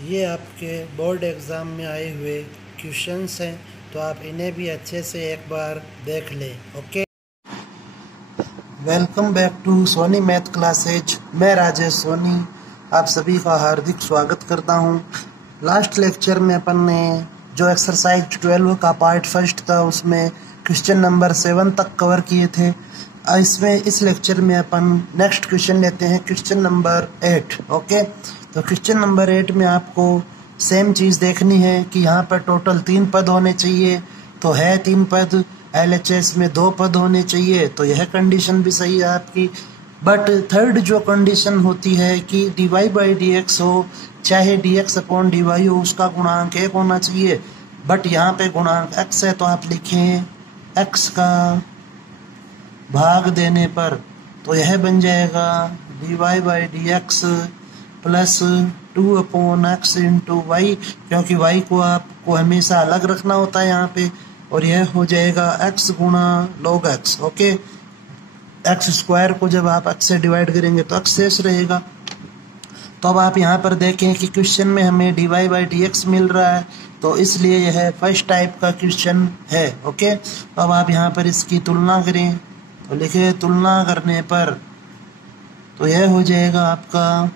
ये आपके board exam में आए हुए क्वेश्चंस हैं, तो आप इन्हें भी अच्छे से एक बार देख लें। Okay, welcome back to Soni math classes. मैं राजेश सोनी आप सभी का हार्दिक स्वागत करता हूं। लास्ट लेक्चर में अपन ने जो एक्सरसाइज 12 का पार्ट फर्स्ट था उसमें क्वेश्चन नंबर 7 तक कवर किए थे। इस लेक्चर में अपन नेक्स्ट क्वेश्चन लेते हैं, क्वेश्चन नंबर 8। ओके, तो क्वेश्चन नंबर 8 में आपको सेम चीज़ देखनी है कि यहाँ पर टोटल 3 पद होने चाहिए, तो है 3 पद। LHS में 2 पद होने चाहिए, तो यह कंडीशन भी सही है आपकी। बट थर्ड जो कंडीशन होती है कि dy बाई dx हो चाहे dx अपॉन dy हो, उसका गुणांक 1 होना चाहिए। बट यहाँ पे गुणांक x है, तो आप लिखें x का भाग देने पर, तो यह बन जाएगा dy by dx plus 2 upon x into y, क्योंकि y को आपको हमेशा अलग रखना होता है यहाँ पे, और यह हो जाएगा x गुणा log x। Okay, x square को जब आप x से डिवाइड करेंगे तो x शेष रहेगा। तो अब आप यहाँ पर देखें कि क्वेश्चन में हमें dy बाई dx मिल रहा है, तो इसलिए यह फर्स्ट टाइप का क्वेश्चन है। ओके, तो अब आप यहाँ पर इसकी तुलना करें, तो लिखे तुलना करने पर तो यह हो जाएगा आपका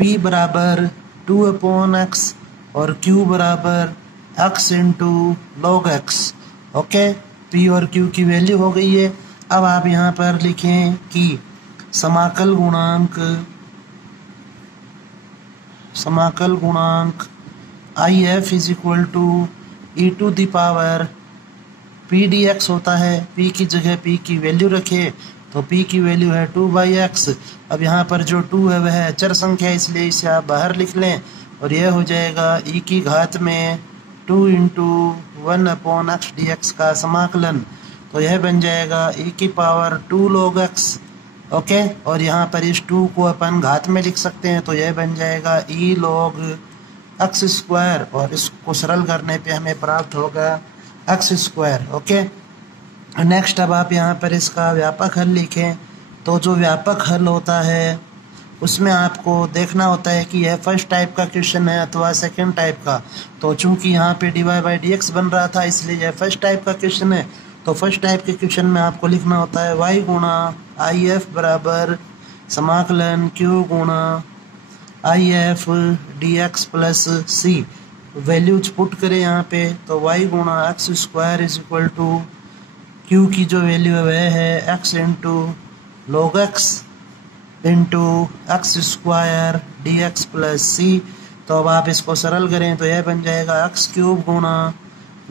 p बराबर 2 अपॉन x और q बराबर x into log x। Okay, p और q की वैल्यू हो गई है। अब आप यहाँ पर लिखें कि समाकल गुणांक IF is equal to e to the power p dx होता है। p की जगह p की वैल्यू रखें, तो p की वैल्यू है 2 बाई एक्स। अब यहाँ पर जो 2 है वह अचर संख्या है, इसलिए इसे आप बाहर लिख लें, और यह हो जाएगा e की घात में 2 into 1 upon x d x का समाकलन, तो यह बन जाएगा e की पावर 2 log x। ओके, और यहाँ पर इस 2 को अपन घात में लिख सकते हैं, तो यह बन जाएगा e log x स्क्वायर, और इसको सरल करने पे हमें प्राप्त होगा x स्क्वायर। ओके, नेक्स्ट अब आप यहाँ पर इसका व्यापक हल लिखें, तो जो व्यापक हल होता है उसमें आपको देखना होता है कि यह फर्स्ट टाइप का क्वेश्चन है अथवा सेकंड टाइप का। तो चूंकि यहाँ पे dy बाई dx बन रहा था, इसलिए यह फर्स्ट टाइप का क्वेश्चन है। तो फर्स्ट टाइप के क्वेश्चन में आपको लिखना होता है y गुणा IF बराबर समाकलन q गुणा IF dx plus c। Values put करें यहाँ पे, तो y गुणा x square is equal to q की जो वैल्यू है वह है x into log x into x square d x plus सी। तो अब आप इसको सरल करें, तो यह बन जाएगा x क्यूब गुणा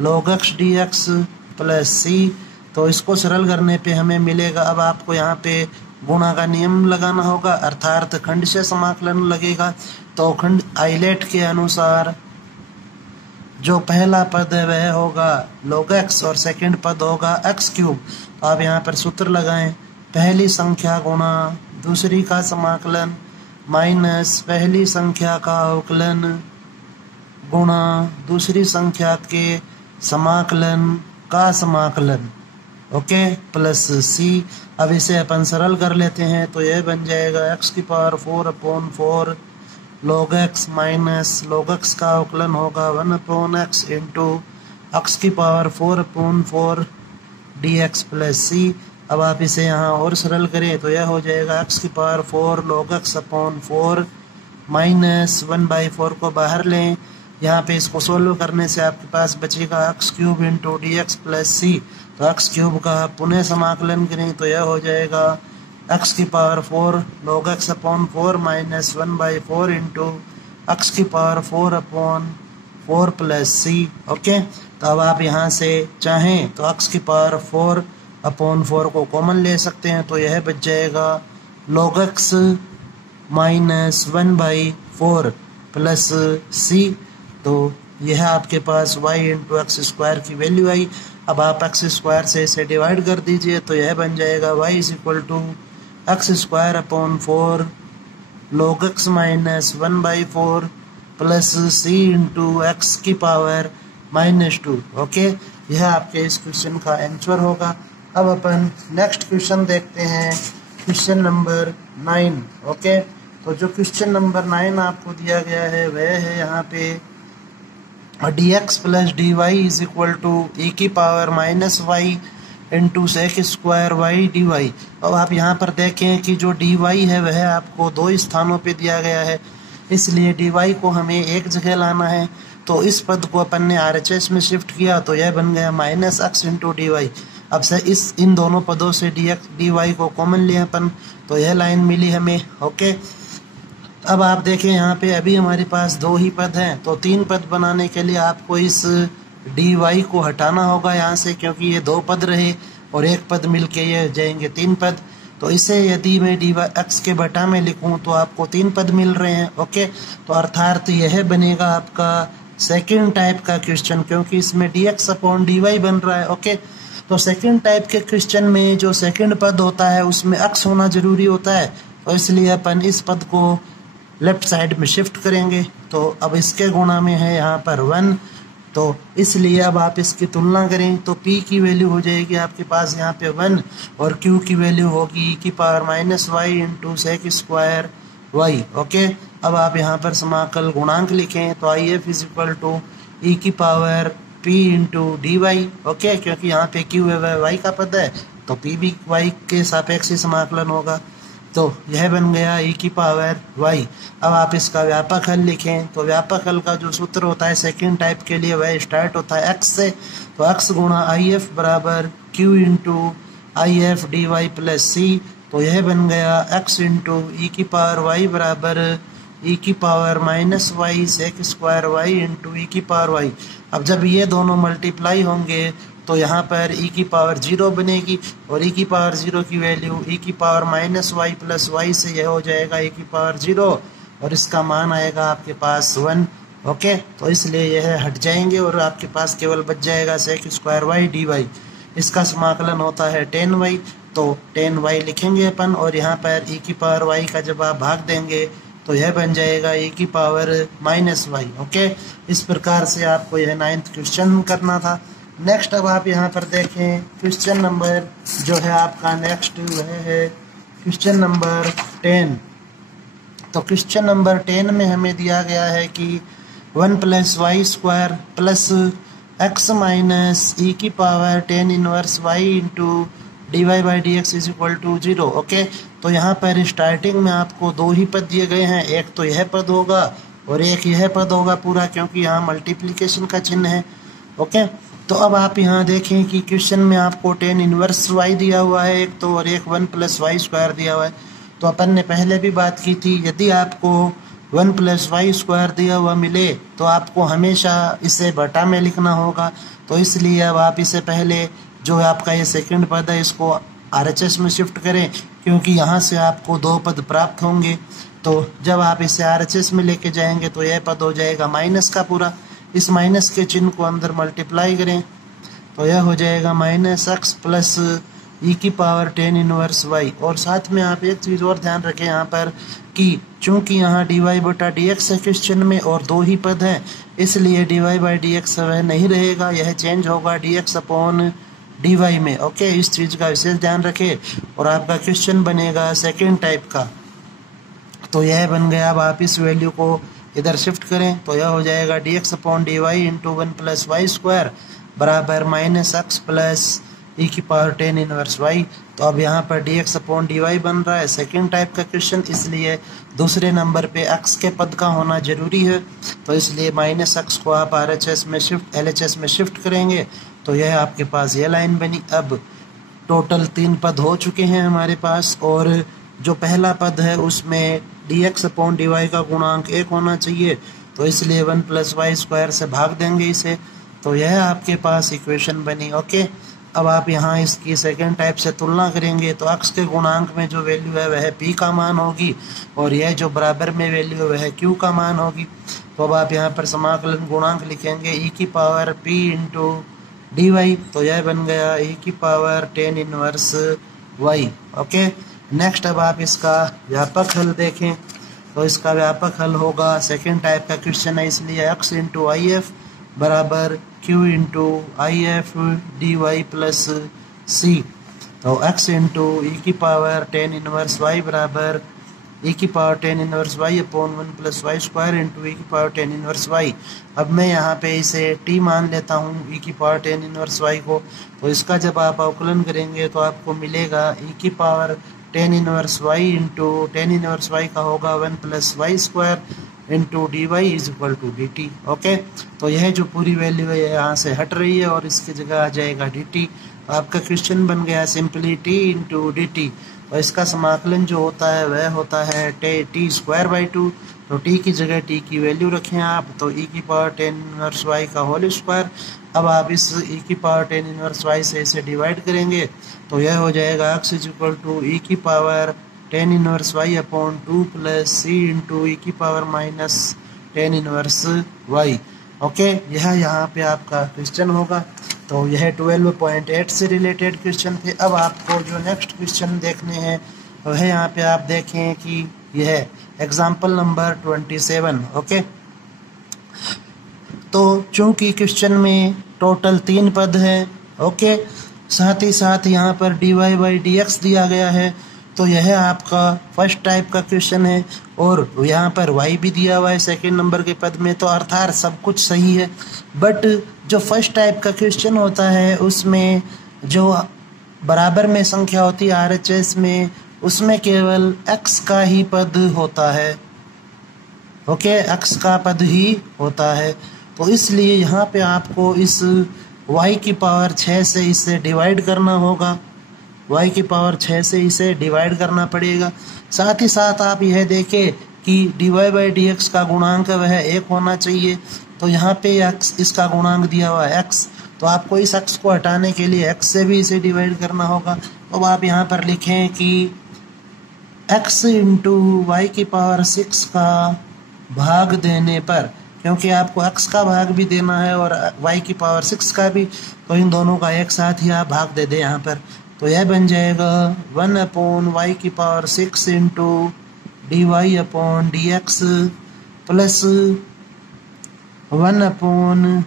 log x d x plus सी। तो इसको सरल करने पे हमें मिलेगा, अब आपको यहाँ पे गुणा का नियम लगाना होगा, अर्थात खंड से समाकलन लगेगा। तो खंड आइलेट के अनुसार जो पहला पद है वह होगा log x और सेकंड पद होगा x क्यूब। तो आप यहाँ पर सूत्र लगाएं, पहली संख्या गुणा दूसरी का समाकलन माइनस पहली संख्या का अवकलन गुणा दूसरी संख्या के समाकलन का समाकलन। Okay, plus c। अब इसे अपन सरल कर लेते हैं, तो यह बन जाएगा x की power 4 upon 4 log x minus log x का अवकलन होगा 1 अपॉन x इंटू x की power 4 upon 4 dx plus c। अब आप इसे यहाँ और सरल करें, तो यह हो जाएगा x की power 4 log x upon 4 minus 1 by 4 को बाहर लें। यहाँ पे इसको सोल्व करने से आपके पास बचेगा x cube into d x plus सी। तो x क्यूब का पुनः समाकलन करें, तो यह हो जाएगा x की power 4 log x upon 4 minus 1 by 4 into x की power 4 upon 4 plus c. Okay, तो अब आप यहाँ से चाहें तो x की पावर 4 अपॉन 4 को कॉमन ले सकते हैं, तो यह बच जाएगा log x minus 1 by 4 plus सी। तो यह आपके पास y इंटू एक्स स्क्वायर की वैल्यू आई। अब आप एक्स स्क्वायर से इसे डिवाइड कर दीजिए, तो यह बन जाएगा y is equal to x square upon 4 log x minus 1 by 4 plus c into x की पावर माइनस 2। ओके, यह आपके इस क्वेश्चन का आंसर होगा। अब अपन नेक्स्ट क्वेश्चन देखते हैं, क्वेश्चन नंबर 9। ओके, तो जो क्वेश्चन नंबर 9 आपको दिया गया है वह है यहाँ पे dx plus dy is equal to e की power minus y into sec square y d y. अब आप यहाँ पर देखें कि जो dy है वह आपको दो स्थानों पे दिया गया है, इसलिए dy को हमें एक जगह लाना है। तो इस पद को अपन ने RHS में शिफ्ट किया तो यह बन गया minus x into d y. अब से इन दोनों पदों से dy को कॉमन लिया अपन तो यह लाइन मिली हमें। ओके, अब आप देखें यहाँ पे अभी हमारे पास दो ही पद हैं, तो तीन पद बनाने के लिए आपको इस dy को हटाना होगा यहाँ से, क्योंकि ये दो पद रहे और एक पद मिलके ये हो जाएंगे तीन पद। तो इसे यदि मैं dy x के बटा में लिखूं तो आपको तीन पद मिल रहे हैं। ओके, तो अर्थात यह बनेगा आपका सेकंड टाइप का क्वेश्चन, क्योंकि इसमें dx अपॉन dy बन रहा है। ओके, तो सेकंड टाइप के क्वेश्चन में जो सेकंड पद होता है उसमें x होना जरूरी होता है, तो इसलिए अपन इस पद को लेफ्ट साइड में शिफ्ट करेंगे। तो अब इसके गुणा में है यहाँ पर 1, तो इसलिए अब आप इसकी तुलना करें तो p की वैल्यू हो जाएगी आपके पास यहाँ पे 1 और q की वैल्यू होगी e की power minus y into sec square y. Okay, अब आप यहाँ पर समाकल गुणांक लिखें तो IF is equal to e की power p into d y. Okay, क्योंकि यहाँ पे q है वह y का पद है तो p भी y के सापेक्ष ही समाकलन होगा, तो यह बन गया e की पावर y। अब आप इसका व्यापक हल लिखें तो व्यापक हल का जो सूत्र होता है सेकंड टाइप के लिए वह स्टार्ट होता है x से, तो x गुणा IF बराबर q into IF d y plus सी। तो यह बन गया x इंटू ई की पावर y बराबर e की power minus y sec square y into e की पावर वाई। अब जब ये दोनों मल्टीप्लाई होंगे तो यहाँ पर e की पावर 0 बनेगी और e की पावर 0 की वैल्यू e की power minus y plus y से यह हो जाएगा e की पावर 0 और इसका मान आएगा आपके पास 1। ओके, तो इसलिए यह हट जाएंगे और आपके पास केवल बच जाएगा sec square y d y. इसका समाकलन होता है 10y, तो 10y लिखेंगे अपन और यहाँ पर e की पावर y का जब आप भाग देंगे तो यह बन जाएगा e की पावर माइनस वाई। ओके, इस प्रकार से आपको यह 9th क्वेश्चन करना था। नेक्स्ट अब आप यहाँ पर देखें क्वेश्चन नंबर जो है आपका नेक्स्ट वह है क्वेश्चन नंबर 10। तो क्वेश्चन नंबर 10 में हमें दिया गया है कि 1 plus y square plus x minus e की power 10 inverse y into d y by d x is equal to 0। Okay, तो यहाँ पर स्टार्टिंग में आपको दो ही पद दिए गए हैं, एक तो यह पद होगा और एक यह पद होगा पूरा, क्योंकि यहाँ मल्टीप्लिकेशन का चिन्ह है। ओके, तो अब आप यहाँ देखें कि क्वेश्चन में आपको 10 इनवर्स वाई दिया हुआ है एक तो, और एक 1 प्लस वाई स्क्वायर दिया हुआ है। तो अपन ने पहले भी बात की थी, यदि आपको 1 प्लस वाई स्क्वायर दिया हुआ मिले तो आपको हमेशा इसे बटा में लिखना होगा। तो इसलिए अब आप इसे पहले जो आपका ये सेकंड पद है इसको RHS में शिफ्ट करें, क्योंकि यहाँ से आपको दो पद प्राप्त होंगे। तो जब आप इसे RHS में लेके जाएंगे तो यह पद हो जाएगा माइनस का पूरा, इस माइनस के चिन्ह को अंदर मल्टीप्लाई करें तो यह हो जाएगा माइनस एक्स प्लस ई की पावर 10 इनवर्स वाई। और साथ में आप एक चीज़ और ध्यान रखें यहाँ पर कि चूंकि यहाँ डी वाई बटा डी एक्स है क्वेश्चन में और दो ही पद हैं, इसलिए d y by d x वह नहीं रहेगा, यह चेंज होगा d x upon d y में। ओके, इस चीज़ का विशेष ध्यान रखें और आपका क्वेश्चन बनेगा सेकेंड टाइप का। तो यह बन गया, अब आप इस वैल्यू को इधर शिफ्ट करें तो यह हो जाएगा d x upon d y into 1 plus y square बराबर माइनस एक्स प्लस ई की पावर 10 इनवर्स वाई। तो अब यहाँ पर d x upon d y बन रहा है सेकेंड टाइप का क्वेश्चन, इसलिए दूसरे नंबर पे एक्स के पद का होना जरूरी है। तो इसलिए माइनस एक्स को आप RHS में शिफ्ट LHS में शिफ्ट करेंगे तो यह आपके पास ये लाइन बनी। अब टोटल 3 पद हो चुके हैं हमारे पास और जो पहला पद है उसमें d x upon d y का गुणांक 1 होना चाहिए, तो इसलिए 1 प्लस वाई स्क्वायर से भाग देंगे इसे, तो यह आपके पास इक्वेशन बनी। ओके, अब आप यहाँ इसकी सेकेंड टाइप से तुलना करेंगे तो एक्स के गुणांक में जो वैल्यू है वह p का मान होगी और यह जो बराबर में वैल्यू है वह q का मान होगी। तो अब आप यहाँ पर समाकलन गुणांक लिखेंगे e की power p into d y, तो यह बन गया e की power 10 inverse y। Okay, next अब आप इसका व्यापक हल देखें तो इसका व्यापक हल होगा सेकेंड टाइप का क्वेश्चन है, इसलिए x इंटू आई एफ बराबर q into I F d y plus सी। तो x इंटू ई की पावर 10 इनवर्स y बराबर e की power ten inverse y upon 1 plus y square into e की power ten inverse y. अब मैं यहाँ पे इसे t मान लेता हूँ e की पावर टेन इनवर्स वाई को। तो इसका जब आप अवकलन करेंगे तो आपको मिलेगा e की power ten inverse y into ten inverse y का होगा 1 plus y square into d y is equal to d t. Okay, तो यह जो पूरी वैल्यू है यहाँ से हट रही है और इसकी जगह आ जाएगा डी टी। आपका क्वेश्चन बन गया simply T into D T. और इसका समाकलन जो होता है वह होता है टी स्क्वायर बाई टू। तो टी की जगह टी की वैल्यू रखें आप, तो ई की पावर टेन इनवर्स वाई का होल स्क्वायर। अब आप इस ई की पावर टेन इनवर्स वाई से इसे डिवाइड करेंगे तो यह हो जाएगा x is equal to e की power ten inverse y upon 2 plus c into e की power minus ten inverse y. Okay, यह यहाँ पे आपका क्वेश्चन होगा। तो यह 12.8 से रिलेटेड क्वेश्चन थे। अब आपको जो नेक्स्ट क्वेश्चन देखने हैं वह यहाँ पे आप देखें कि यह एग्जाम्पल नंबर 27। ओके, तो चूंकि क्वेश्चन में टोटल 3 पद है, ओके, साथ ही साथ यहाँ पर dy बाई डी एक्स दिया गया है, तो यह आपका फर्स्ट टाइप का क्वेश्चन है। और यहाँ पर y भी दिया हुआ है सेकंड नंबर के पद में, तो अर्थात सब कुछ सही है। बट जो फर्स्ट टाइप का क्वेश्चन होता है उसमें जो बराबर में संख्या होती है RHS में, उसमें केवल x का ही पद होता है। ओके, x का पद ही होता है। तो इसलिए यहाँ पे आपको इस y की पावर 6 से इसे डिवाइड करना होगा, y की पावर 6 से इसे डिवाइड करना पड़ेगा। साथ ही साथ आप यह देखें कि dy बाई डी एक्स का गुणांक वह 1 होना चाहिए। तो यहाँ पे x इसका गुणांक दिया हुआ है x, तो आपको इस x को हटाने के लिए x से भी इसे डिवाइड करना होगा। तो आप यहाँ पर लिखें कि x इंटू वाई की पावर 6 का भाग देने पर, क्योंकि आपको x का भाग भी देना है और y की पावर 6 का भी, तो इन दोनों का एक साथ ही आप भाग दे दें यहाँ पर। तो यह बन जाएगा 1 अपॉन वाई की power 6 into d y upon d x plus 1 upon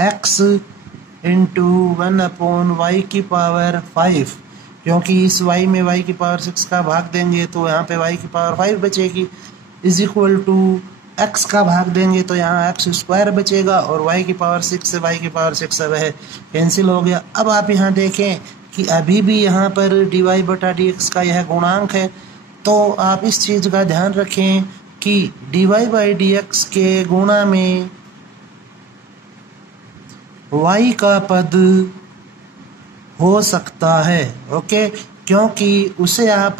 x into 1 upon y की पावर 5। क्योंकि इस y में y की पावर 6 का भाग देंगे तो यहाँ पे y की पावर 5 बचेगी, इज इक्वल टू x का भाग देंगे तो यहाँ x स्क्वायर बचेगा और y की पावर 6 से y की पावर 6 वह कैंसिल हो गया। अब आप यहाँ देखें कि अभी भी यहाँ पर dy बटा डी एक्स का यह गुणांक है, तो आप इस चीज़ का ध्यान रखें कि dy बाई डी एक्स के गुणा में y का पद हो सकता है। ओके, क्योंकि उसे आप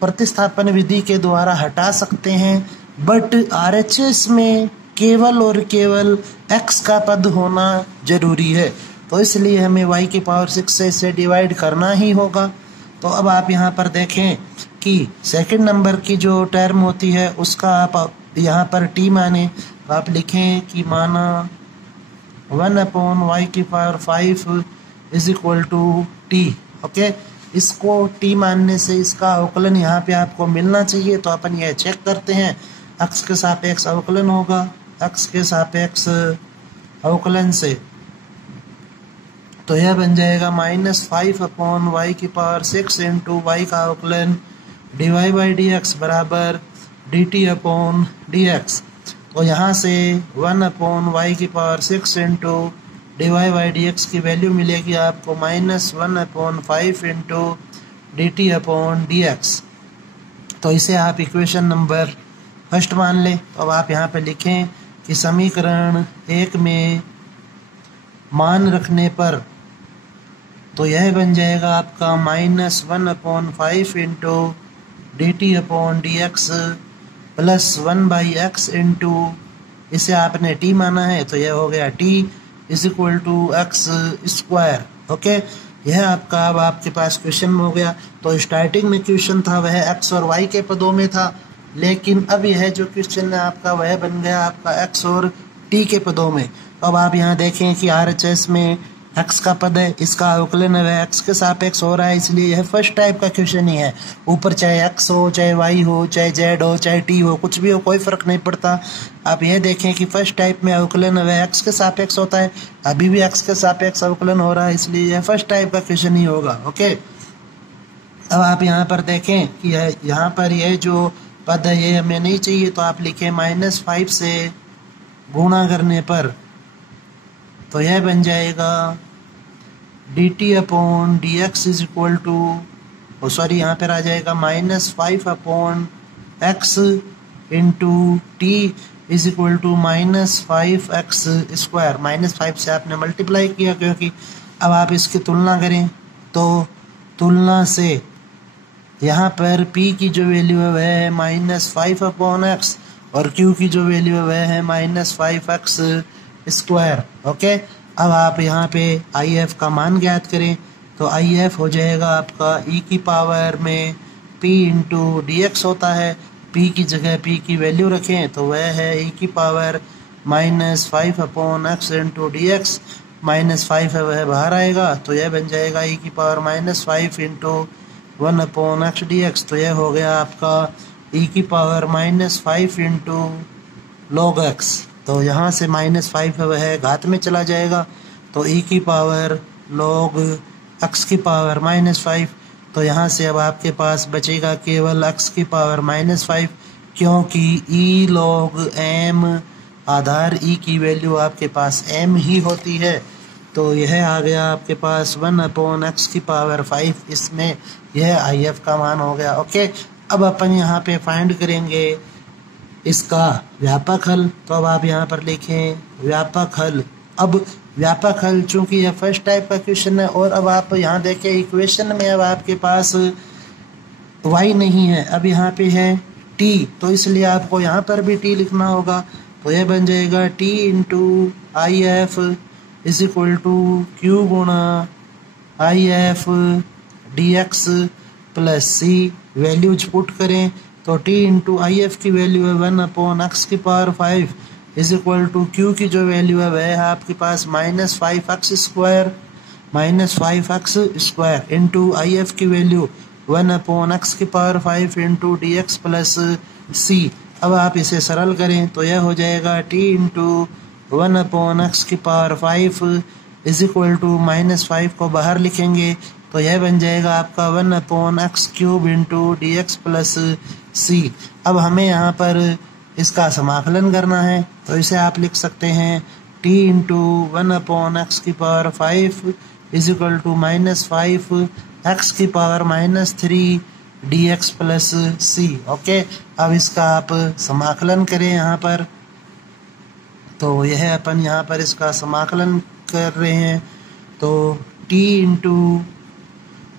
प्रतिस्थापन विधि के द्वारा हटा सकते हैं, बट RHS में केवल और केवल x का पद होना जरूरी है। तो इसलिए हमें y की पावर 6 से इसे डिवाइड करना ही होगा। तो अब आप यहाँ पर देखें कि सेकंड नंबर की जो टर्म होती है उसका आप यहाँ पर t माने, तो आप लिखें कि माना 1 अपॉन वाई की power 5 is equal to t. Okay, इसको t मानने से इसका अवकलन यहाँ पे आपको मिलना चाहिए। तो अपन यह चेक करते हैं, x के सापेक्ष अवकलन होगा, x के सापेक्ष अवकलन से तो यह बन जाएगा -5 अपॉन वाई की पावर 6 इंटू वाई का अवकलन dy बाई डी एक्स बराबर dt अपॉन डी एक्स। तो यहाँ से 1 अपॉन वाई की power 6 into dy by d x की वैल्यू मिलेगी आपको -1 upon 5 into dt upon d x. तो इसे आप इक्वेशन नंबर फर्स्ट मान लें। तो अब आप यहाँ पे लिखें कि समीकरण 1 में मान रखने पर तो यह बन जाएगा आपका -1 upon 5 into dt upon d x plus 1 by x into, इसे आपने t माना है तो यह हो गया t is equal to x square. Okay, यह आपका अब आपके पास क्वेश्चन हो गया। तो स्टार्टिंग में क्वेश्चन था वह x और y के पदों में था, लेकिन अब यह जो क्वेश्चन है आपका वह बन गया आपका x और t के पदों में। अब आप यहाँ देखें कि RHS में x का पद है, इसका अवकलन है वह x के सापेक्ष हो रहा है, इसलिए यह फर्स्ट टाइप का क्वेश्चन ही है। ऊपर चाहे x हो, चाहे y हो, चाहे z हो, चाहे t हो, कुछ भी हो, कोई फर्क नहीं पड़ता। आप यह देखें कि फर्स्ट टाइप में अवकलन वह x के सापेक्ष होता है, अभी भी x के सापेक्ष अवकलन हो रहा है, इसलिए यह फर्स्ट टाइप का क्वेश्चन ही होगा। ओके, अब आप यहाँ पर देखें कि यहाँ पर यह जो पद है ये हमें नहीं चाहिए, तो आप लिखें -5 से गुणा करने पर तो यह बन जाएगा dt/dx is equal to, sorry यहाँ पर आ जाएगा -5/x into t is equal to -5x square. -5 से आपने मल्टीप्लाई किया, क्योंकि अब आप इसकी तुलना करें तो तुलना से यहाँ पर p की जो वैल्यू है वह है -5/x और q की जो वैल्यू है वह है -5x स्क्वायर। ओके, अब आप यहाँ पे IF का मान ज्ञात करें तो IF हो जाएगा आपका e की पावर में p इंटू dx होता है। p की जगह p की वैल्यू रखें तो वह है e की पावर -5/x इंटू dx। -5 है वह बाहर आएगा तो यह बन जाएगा e की पावर -5 इंटू 1/x dx। तो यह हो गया आपका e की पावर -5 इंटू log x। तो यहाँ से -5 है वह घात में चला जाएगा तो e की पावर log x की पावर -5। तो यहाँ से अब आपके पास बचेगा केवल x की पावर -5, क्योंकि e log m आधार e की वैल्यू आपके पास m ही होती है। तो यह आ गया आपके पास 1/x की पावर 5, इसमें यह IF का मान हो गया। ओके, अब अपन यहाँ पे फाइंड करेंगे इसका व्यापक हल। तो अब आप यहाँ पर लिखें व्यापक हल। अब व्यापक हल चूंकि यह फर्स्ट टाइप का क्वेश्चन है और अब आप यहाँ देखें इक्वेशन में अब आपके पास y नहीं है, अब यहाँ पे है t, तो इसलिए आपको यहाँ पर भी t लिखना होगा। तो यह बन जाएगा t into IF is equal to q गुणा IF dx plus c। Values put करें तो t इंटू IF की वैल्यू है 1/x की power 5 is equal to q की जो वैल्यू है वह है आपके पास -5x स्क्वायर इंटू IF की वैल्यू 1/x की power 5 into dx plus c। अब आप इसे सरल करें तो यह हो जाएगा t इंटू 1/x की पावर 5 इज इक्वल टू -5 को बाहर लिखेंगे तो यह बन जाएगा आपका 1/x cube into dx plus c। अब हमें यहाँ पर इसका समाकलन करना है तो इसे आप लिख सकते हैं t इंटू 1/x की power 5 is equal to -5x की power -3 dx plus c। Okay, अब इसका आप समाकलन करें यहाँ पर, तो यह अपन यहाँ पर इसका समाकलन कर रहे हैं। तो t इंटू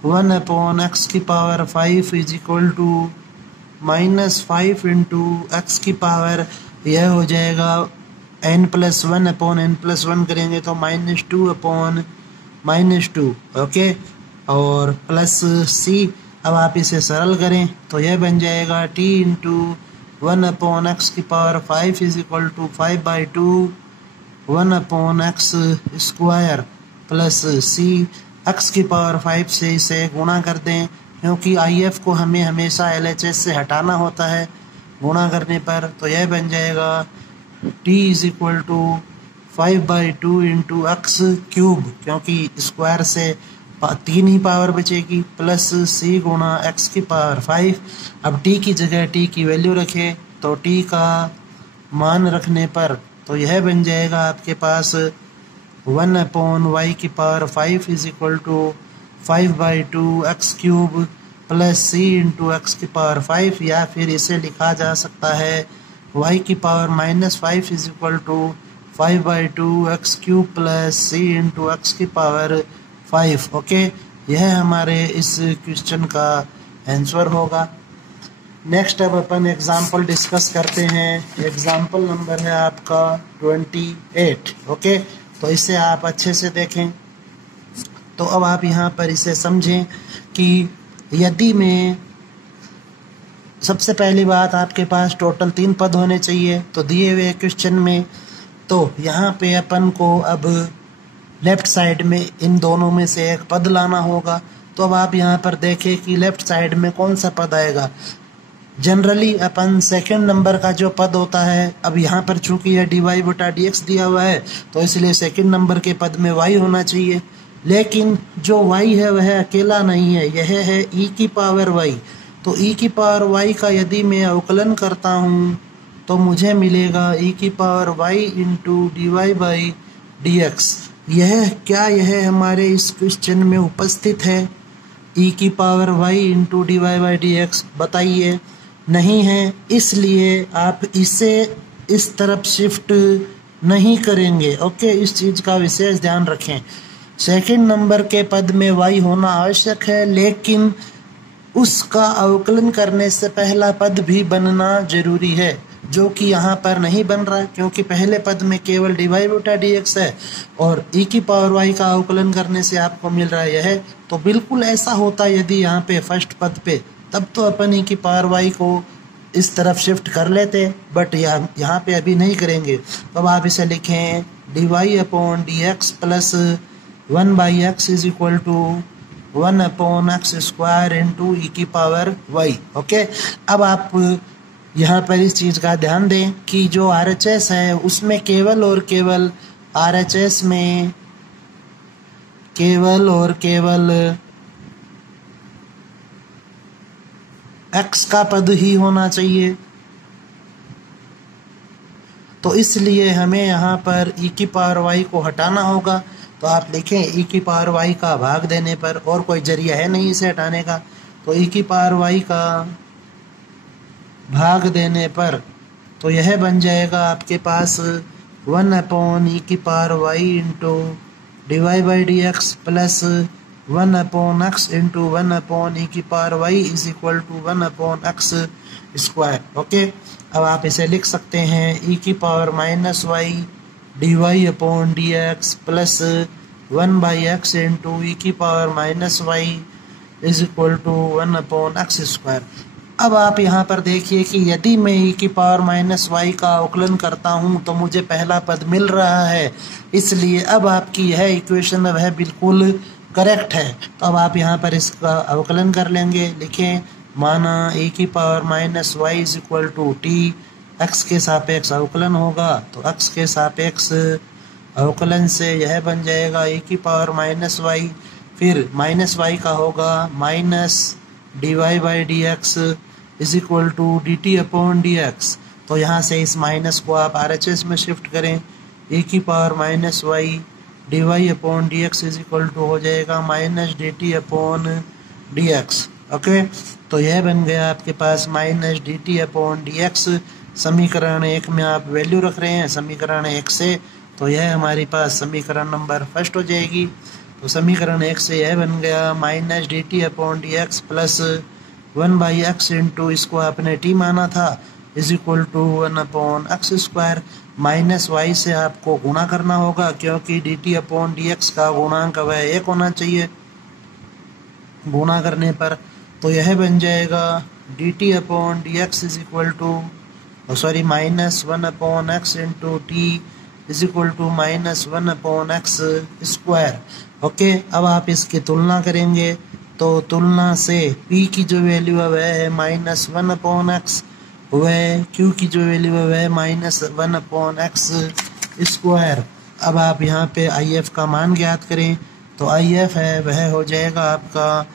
1/x की power 5 is equal to -5 into x की पावर, यह हो जाएगा n+1/n+1 करेंगे तो -2/-2। ओके, और प्लस c। अब आप इसे सरल करें तो यह बन जाएगा t इंटू 1/x की power 5 is equal to 5/2 1/x square plus c। x की पावर 5 से इसे गुणा कर दें, क्योंकि IF को हमें हमेशा LHS से हटाना होता है गुणा करने पर। तो यह बन जाएगा t is equal to 5/2 into x cube, क्योंकि स्क्वायर से 3 ही पावर बचेगी, प्लस c गुणा x की पावर 5। अब t की जगह t की वैल्यू रखें तो t का मान रखने पर तो यह बन जाएगा आपके पास 1/y की power 5 is equal to 5/2 x cube plus c into x की पावर 5, या फिर इसे लिखा जा सकता है y की power -5 is equal to 5/2 x cube plus c into x की पावर 5। ओके, यह हमारे इस क्वेश्चन का आंसर होगा। नेक्स्ट अब अपन एग्जाम्पल डिस्कस करते हैं। एग्जाम्पल नंबर है आपका 28। ओके, तो इसे आप अच्छे से देखें। तो अब आप यहाँ पर इसे समझें कि यदि में सबसे पहली बात आपके पास टोटल 3 पद होने चाहिए, तो दिए हुए क्वेश्चन में तो यहाँ पे अपन को अब लेफ्ट साइड में इन दोनों में से एक पद लाना होगा। तो अब आप यहाँ पर देखें कि लेफ्ट साइड में कौन सा पद आएगा। जनरली अपन सेकंड नंबर का जो पद होता है, अब यहाँ पर चूंकि यह dy/dx दिया हुआ है तो इसलिए सेकंड नंबर के पद में y होना चाहिए। लेकिन जो y है वह अकेला नहीं है, यह है e की पावर y। तो e की पावर y का यदि मैं अवकलन करता हूँ तो मुझे मिलेगा e की power y into d y by d x. यह हमारे इस क्वेश्चन में उपस्थित है e की power y into d y by d x? बताइए, नहीं है, इसलिए आप इसे इस तरफ शिफ्ट नहीं करेंगे। ओके, इस चीज़ का विशेष ध्यान रखें। सेकंड नंबर के पद में y होना आवश्यक है, लेकिन उसका अवकलन करने से पहला पद भी बनना जरूरी है, जो कि यहाँ पर नहीं बन रहा, क्योंकि पहले पद में केवल डी वाई बटा डी एक्स है और e की पावर y का अवकलन करने से आपको मिल रहा है यह। तो बिल्कुल ऐसा होता यदि यहाँ पे फर्स्ट पद पे, तब तो अपन e की पावर y को इस तरफ शिफ्ट कर लेते, बट यहाँ पे अभी नहीं करेंगे। तो अब आप इसे लिखें d y upon d x plus 1/x is equal to 1/x square into e की पावर y। ओके, अब आप यहाँ पर इस चीज़ का ध्यान दें कि जो RHS है उसमें केवल और केवल RHS में केवल और केवल x का पद ही होना चाहिए। तो इसलिए हमें यहाँ पर e की पावर y को हटाना होगा। तो आप लिखें e की पावर y का भाग देने पर, और कोई जरिया है नहीं इसे हटाने का, तो e की पावर y का भाग देने पर तो यह बन जाएगा आपके पास 1 अपॉन ई की power y into d y by d x plus 1 upon x into 1 upon e की power y is equal to 1 upon x square. Okay, अब आप इसे लिख सकते हैं e की power minus y d y upon d x plus 1/x into e की power minus y is equal to 1 upon x square. अब आप यहाँ पर देखिए कि यदि मैं e की पावर माइनस y का अवकलन करता हूँ तो मुझे पहला पद मिल रहा है, इसलिए अब आपकी यह इक्वेशन वह बिल्कुल करेक्ट है। तो अब आप यहाँ पर इसका अवकलन कर लेंगे। लिखें, माना e की power minus y is equal to t, x के सापेक्ष अवकलन होगा, तो x के सापेक्ष अवकलन से यह बन जाएगा e की पावर माइनस y, फिर माइनस y का होगा minus d y by d x is equal to d t upon d x. तो यहाँ से इस माइनस को आप RHS में शिफ्ट करें, e की power minus y d y upon d x is equal to हो जाएगा minus d t upon d x. Okay, तो यह बन गया आपके पास minus d t upon d x. समीकरण 1 में आप वैल्यू रख रहे हैं समीकरण 1 से, तो यह हमारे पास समीकरण नंबर फर्स्ट हो जाएगी। तो समीकरण 1 से यह बन गया minus d t upon d x plus 1/x into इसको आपने t माना था is equal to 1 upon x square. Minus y से आपको गुणा करना होगा, क्योंकि d t upon d x का गुणांक वह 1 होना चाहिए। गुणा करने पर तो यह बन जाएगा d t upon d x is equal to sorry minus 1 upon x into t is equal to minus 1 upon x square. Okay, अब आप इसकी तुलना करेंगे तो तुलना से p की जो वैल्यू है वह है माइनस 1 अपॉन एक्स, वह q की जो वैल्यू है वह माइनस 1 अपॉन एक्स स्क्वायर। अब आप यहाँ पे IF का मान ज्ञात करें, तो IF है वह हो जाएगा आपका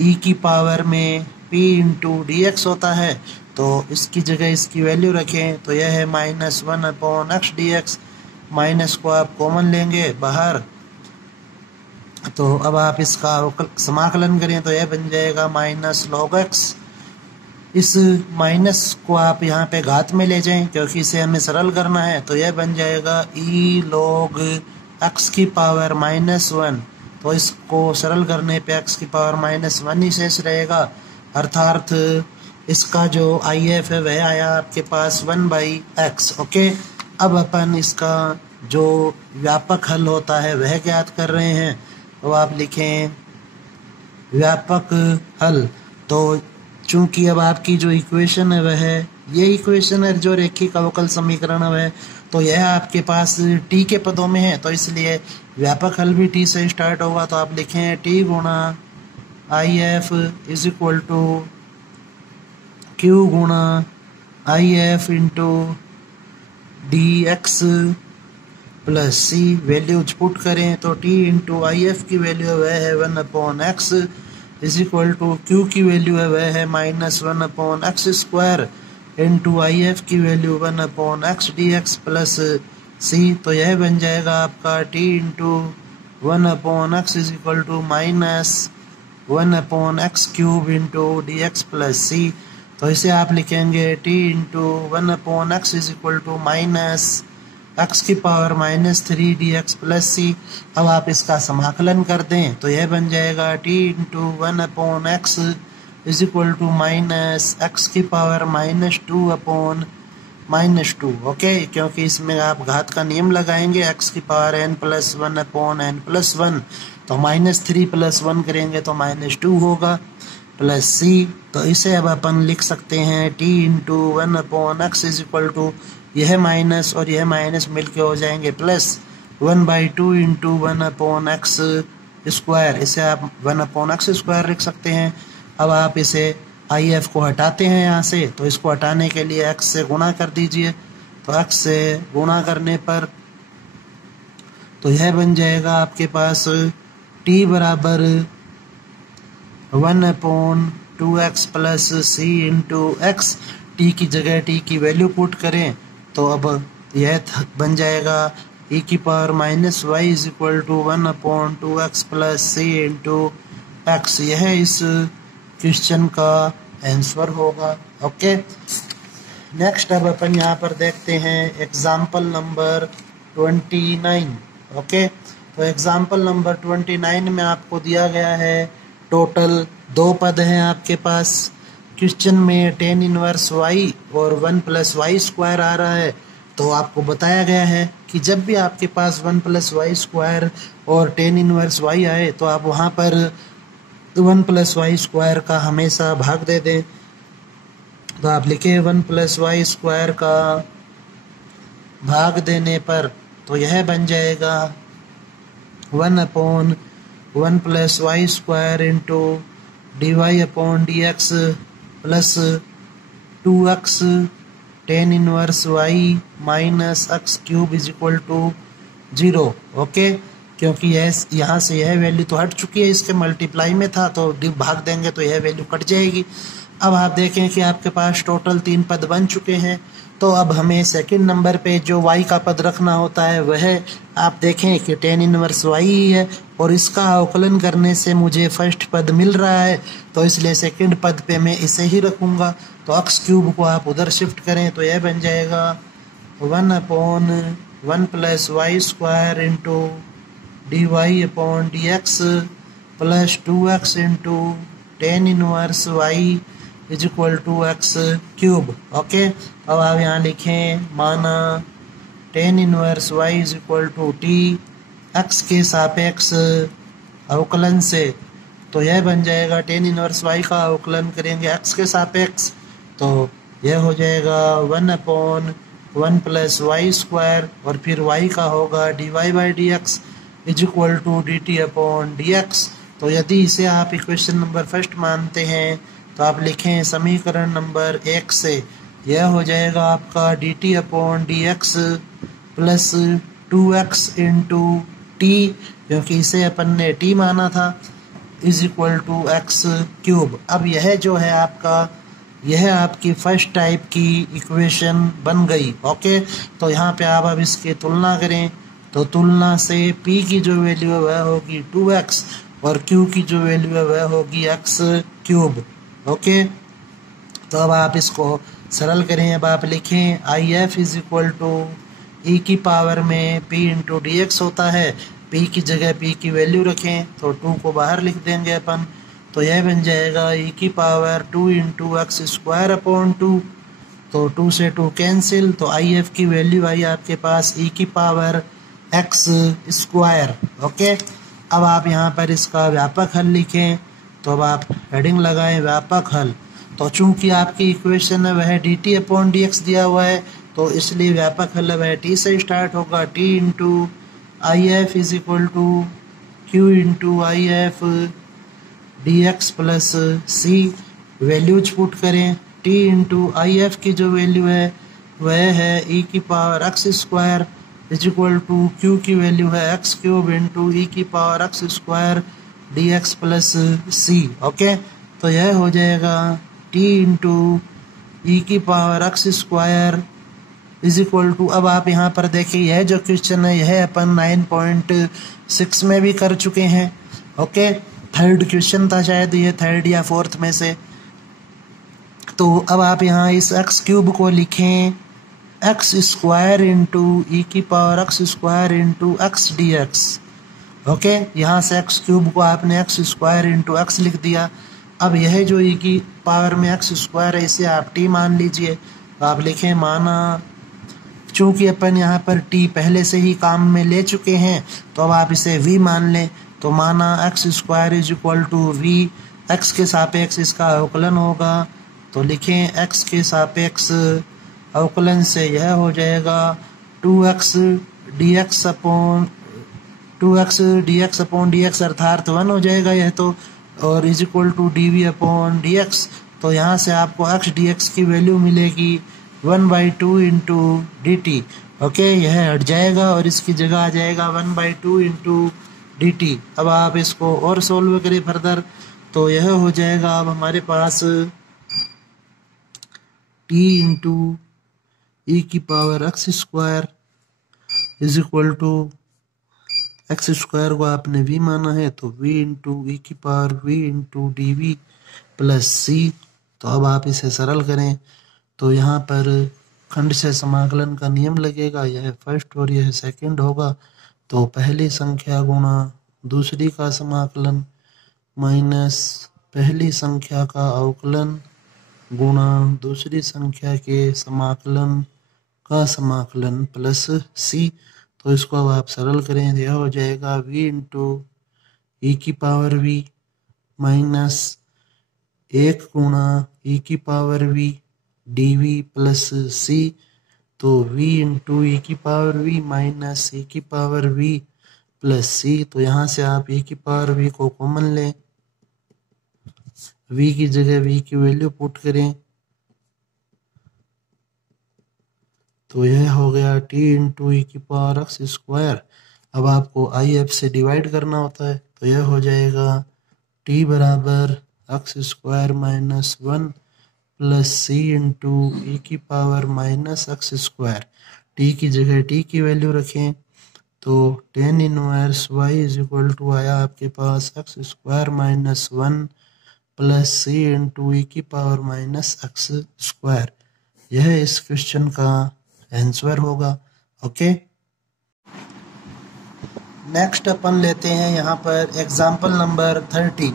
e की पावर में p इंटू डी एक्स होता है, तो इसकी जगह इसकी वैल्यू रखें, तो यह है minus 1 upon x d x. Minus को आप कॉमन लेंगे बाहर, तो अब आप इसका समाकलन करें तो यह बन जाएगा माइनस लॉग एक्स। इस माइनस को आप यहाँ पे घात में ले जाएं, क्योंकि इसे हमें सरल करना है, तो यह बन जाएगा ई लॉग एक्स की पावर माइनस 1। तो इसको सरल करने पे एक्स की पावर माइनस 1 ही शेष रहेगा, अर्थात इसका जो IF है वह आया आपके पास 1/x। ओके, अब अपन इसका जो व्यापक हल होता है वह ज्ञात कर रहे हैं। तो आप लिखें व्यापक हल। तो चूंकि अब आपकी जो इक्वेशन है वह है ये इक्वेशन है जो रैखिक अवकल समीकरण है, तो यह आपके पास t के पदों में है, तो इसलिए व्यापक हल भी t से स्टार्ट होगा। तो आप लिखें t गुणा IF is equal to q गुणा IF into d x plus c values put करें तो टी इंटू आई एफ की वैल्यू वह है 1/x is equal to q की वैल्यू है वह है -1/x square into I F की वैल्यू 1/x dx प्लस सी। तो यह बन जाएगा आपका t into 1/x is equal to -1/x cube into d x plus सी। तो इसे आप लिखेंगे T into 1/x is equal to -x की पावर -3 dx प्लस सी। अब आप इसका समाकलन कर दें तो यह बन जाएगा t into 1/x is equal to -x की पावर -2/-2। ओके, क्योंकि इसमें आप घात का नियम लगाएंगे x की पावर n+1/n+1 तो -3 + 1 करेंगे तो -2 होगा प्लस सी। तो इसे अब अपन लिख सकते हैं t into 1/x is equal to यह माइनस और यह माइनस मिलके हो जाएंगे प्लस 1/2 इंटू 1/x स्क्वायर। इसे आप 1/x स्क्वायर लिख सकते हैं। अब आप इसे आई एफ को हटाते हैं यहाँ से, तो इसको हटाने के लिए x से गुणा कर दीजिए। तो x से गुणा करने पर तो यह बन जाएगा आपके पास t बराबर 1/2x plus c into x. T की जगह टी की वैल्यू पुट करें तो अब यह बन जाएगा e की power -y is equal to 1/2x plus c into x. यह इस क्वेश्चन का आंसर होगा। ओके, नेक्स्ट अब अपन यहाँ पर देखते हैं एग्जाम्पल नंबर 29। ओके, तो एग्जाम्पल नंबर 29 में आपको दिया गया है टोटल 2 पद हैं आपके पास। क्वेश्चन में tan इनवर्स y और 1 + y स्क्वायर आ रहा है। तो आपको बताया गया है कि जब भी आपके पास 1 + y स्क्वायर और tan इनवर्स y आए तो आप वहाँ पर 1 + y स्क्वायर का हमेशा भाग दे दें। तो आप लिखे 1 + y स्क्वायर का भाग देने पर तो यह बन जाएगा 1/1 + y square into dy/dx plus 2x tan inverse y minus x cube is equal to 0। Okay, क्योंकि यह यहाँ से यह वैल्यू तो हट चुकी है, इसके मल्टीप्लाई में था तो भाग देंगे तो यह वैल्यू कट जाएगी। अब आप देखें कि आपके पास टोटल 3 पद बन चुके हैं। तो अब हमें सेकंड नंबर पे जो y का पद रखना होता है वह आप देखें कि tan इनवर्स y ही है और इसका अवकलन करने से मुझे फर्स्ट पद मिल रहा है, तो इसलिए सेकंड पद पे मैं इसे ही रखूँगा। तो x क्यूब को आप उधर शिफ्ट करें तो यह बन जाएगा 1/1 + y square into dy/dx plus 2x into tan inverse y is equal to x cube. Okay, अब आप यहाँ लिखें माना tan inverse y is equal to t x के सापेक्ष अवकलन से। तो यह बन जाएगा tan इनवर्स y का अवकलन करेंगे x के सापेक्ष तो यह हो जाएगा 1/1 + y स्क्वायर और फिर y का होगा dy/dx is equal to dt/dx। तो यदि इसे आप इक्वेशन नंबर फर्स्ट मानते हैं तो आप लिखें समीकरण नंबर 1 से यह हो जाएगा आपका dt/dx plus 2x into t, क्योंकि इसे अपन ने t माना था, is equal to x cube. अब यह जो है आपका यह आपकी फर्स्ट टाइप की इक्वेशन बन गई। ओके, तो यहाँ पे आप अब इसकी तुलना करें तो तुलना से p की जो वैल्यू है वह होगी 2x और q की जो वैल्यू है वह होगी x क्यूब। ओके, तो अब आप इसको सरल करें। अब आप लिखें I F is equal to e की पावर में p इंटू डी एक्स होता है। p की जगह p की वैल्यू रखें तो 2 को बाहर लिख देंगे अपन, तो यह बन जाएगा e की पावर 2 इंटू एक्स स्क्वायर/2। तो 2 से 2 कैंसिल, तो आई एफ की वैल्यू आई आपके पास e की पावर x स्क्वायर। ओके, अब आप यहाँ पर इसका व्यापक हल लिखें तो अब आप हेडिंग लगाएं व्यापक हल। तो चूंकि आपकी इक्वेशन है वह dt/dx दिया हुआ है तो इसलिए व्यापक हल वह t से स्टार्ट होगा। t into I F is equal to q into I F d x plus c. Values put करें। t इंटू आई एफ की जो वैल्यू है वह है e की power x square is equal to q की value है x cube into e की power x square d x plus c. Okay, तो यह हो जाएगा टी इंटू ई की power x square is equal to, अब आप यहाँ पर देखिए यह जो क्वेश्चन है यह अपन 9.6 में भी कर चुके हैं। ओके, थर्ड क्वेश्चन था शायद, ये थर्ड या फोर्थ में से। तो अब आप यहाँ इस एक्स क्यूब को लिखें एक्स स्क्वायर इंटू ई की power x square into x d x. Okay, यहाँ से एक्स क्यूब को आपने एक्स स्क्वायर इंटू एक्स लिख दिया। अब यह जो ई की पावर में एक्स स्क्वायर है इसे आप टी मान लीजिए। तो आप लिखें माना, चूंकि अपन यहाँ पर टी पहले से ही काम में ले चुके हैं तो अब आप इसे वी मान लें। तो माना x square is equal to v, x के सापेक्ष इसका अवकलन होगा। तो लिखें एक्स के सापेक्ष अवकलन से यह हो जाएगा 2x dx upon 2x dx upon dx अर्थात 1 हो जाएगा यह तो, और is equal to dv upon dx। तो यहाँ से आपको x dx की वैल्यू मिलेगी 1/2 इंटू डी टी। ओके, यह हट जाएगा और इसकी जगह आ जाएगा 1/2 इंटू डी टी। अब आप इसको और सोल्व करें फर्दर, तो यह हो जाएगा अब हमारे पास t इंटू ई की power x square is equal to x square को आपने v माना है तो v इंटू ई की power v into d v plus सी। तो अब आप इसे सरल करें तो यहाँ पर खंड से समाकलन का नियम लगेगा, यह फर्स्ट और यह सेकंड होगा। तो पहली संख्या गुणा दूसरी का समाकलन माइनस पहली संख्या का अवकलन गुणा दूसरी संख्या के समाकलन का समाकलन प्लस सी। तो इसको अब आप सरल करें, यह हो जाएगा v इंटू ई की पावर v माइनस 1 गुणा ई की पावर v dv प्लस सी। तो v इंटू ई की पावर v माइनस ई की पावर v प्लस सी। तो यहाँ से आप ई की पावर v को कॉमन लें, v की जगह v की वैल्यू पुट करें तो यह हो गया t इंटू ई की पावर एक्स स्क्वायर। अब आपको आई एफ से डिवाइड करना होता है तो यह हो जाएगा t बराबर x square minus 1 plus c into e की power minus x square. T की जगह टी की वैल्यू रखें तो tan inverse y is equal to आया आपके पास x square minus 1 plus c into e की पावर माइनस एक्स स्क्वायर। यह इस क्वेश्चन का आंसर होगा। ओके, नेक्स्ट अपन लेते हैं यहाँ पर एग्जाम्पल नंबर 30।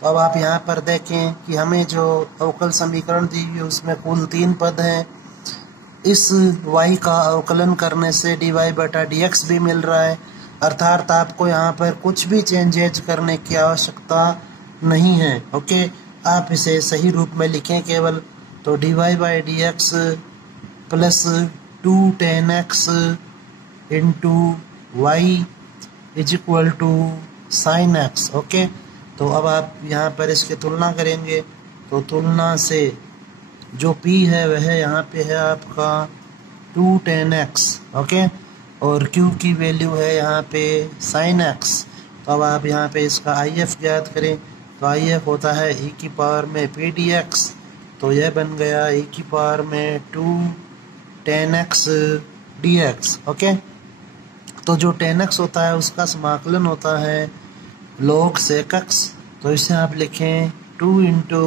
तो अब आप यहाँ पर देखें कि हमें जो अवकल समीकरण दी हुई है उसमें कुल 3 पद हैं। इस y का अवकलन करने से dy बटा dx भी मिल रहा है, अर्थात आपको यहाँ पर कुछ भी चेंजेज करने की आवश्यकता नहीं है। ओके, आप इसे सही रूप में लिखें केवल। तो dy by dx plus 2 tan x into y is equal to sine x. Okay, तो अब आप यहाँ पर इसकी तुलना करेंगे तो तुलना से जो p है वह यहाँ पे है आपका 2 tan x। ओके, और q की वैल्यू है यहाँ पे sin x। तो अब आप यहाँ पे इसका IF ज्ञात करें तो IF होता है e की पावर में p dx। तो यह बन गया e की पावर में 2 tan x dx। ओके, तो जो tan x होता है उसका समाकलन होता है log sec x। तो इसे आप लिखें 2 into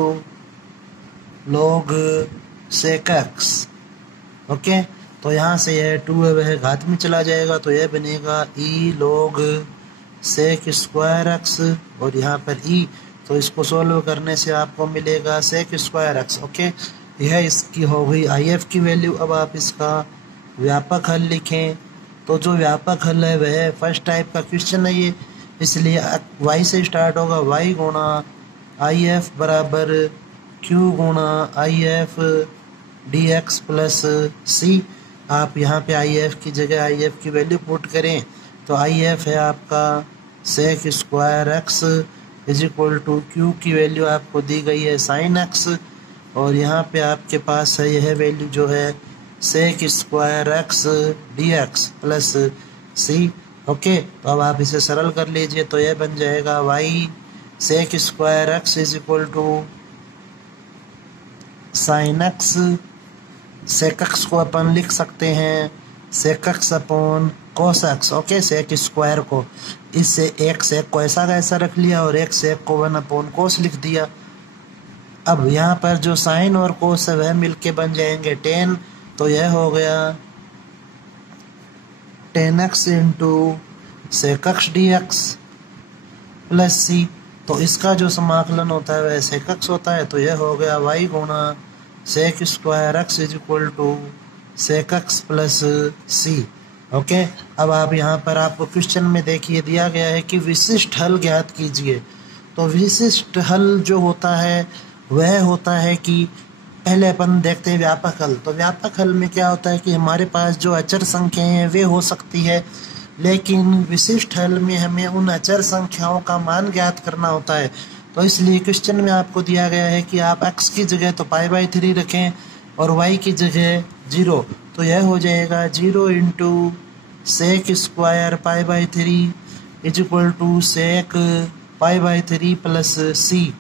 log sec x। Okay, तो यहाँ से यह 2 है वह घात में चला जाएगा तो यह बनेगा e log sec square x और यहाँ पर e। तो इसको सोल्व करने से आपको मिलेगा sec स्क्वायर x। ओके, यह इसकी हो गई IF की वैल्यू। अब आप इसका व्यापक हल लिखें तो जो व्यापक हल है वह फर्स्ट टाइप का क्वेश्चन है ये, इसलिए y से स्टार्ट होगा। y गुणा IF बराबर q गुणा IF dx प्लस c। आप यहाँ पे IF की जगह IF की वैल्यू पुट करें तो IF है आपका sec square x is equal to q की वैल्यू आपको दी गई है sin x और यहाँ पे आपके पास है यह वैल्यू जो है sec square x d x plus c. Okay, तो अब आप इसे सरल कर लीजिए, तो यह बन जाएगा y sec square x is equal to sine x. Sec x को अपन लिख सकते हैं sec x upon cos x. Okay, sec square को इससे एक सेक को ऐसा का ऐसा रख लिया और एक सेक को 1 अपॉन कोस लिख दिया। अब यहाँ पर जो साइन और कोस है वह मिलके बन जाएंगे 10, तो यह हो गया 10x into sec x d x plus सी। तो इसका जो समाकलन होता है वह सेक एक्स होता है, तो यह हो गया y गुणा sec square x is equal to sec x plus c. Okay, अब आप यहाँ पर आपको क्वेश्चन में देखिए दिया गया है कि विशिष्ट हल ज्ञात कीजिए। तो विशिष्ट हल जो होता है वह होता है कि पहले अपन देखते हैं व्यापक हल। तो व्यापक हल में क्या होता है कि हमारे पास जो अचर संख्याएं हैं वे हो सकती है, लेकिन विशिष्ट हल में हमें उन अचर संख्याओं का मान ज्ञात करना होता है। तो इसलिए क्वेश्चन में आपको दिया गया है कि आप x की जगह तो π/3 रखें और y की जगह 0, तो यह हो जाएगा 0 into sec square π/3 is equal to sec π/3 plus c.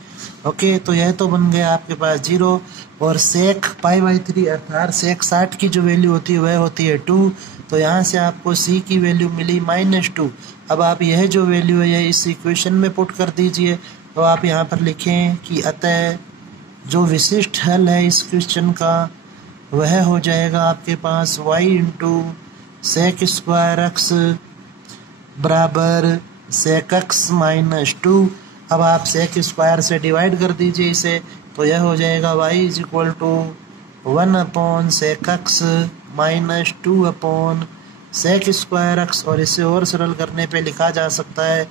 Okay, तो यह तो बन गया आपके पास 0 और सेक π/3 अर्थात सेक 60 की जो वैल्यू होती है वह होती है 2, तो यहाँ से आपको सी की वैल्यू मिली -2। अब आप यह जो वैल्यू है यह इस इक्वेशन में पुट कर दीजिए। तो आप यहाँ पर लिखें कि अतः जो विशिष्ट हल है इस क्वेश्चन का वह हो जाएगा आपके पास y into sec square x बराबर सेक एक्स -2। अब आप सेक स्क्वायर से डिवाइड कर दीजिए इसे, तो यह हो जाएगा y is equal to 1 upon sec x -2 upon sec square x, और इसे और सरल करने पे लिखा जा सकता है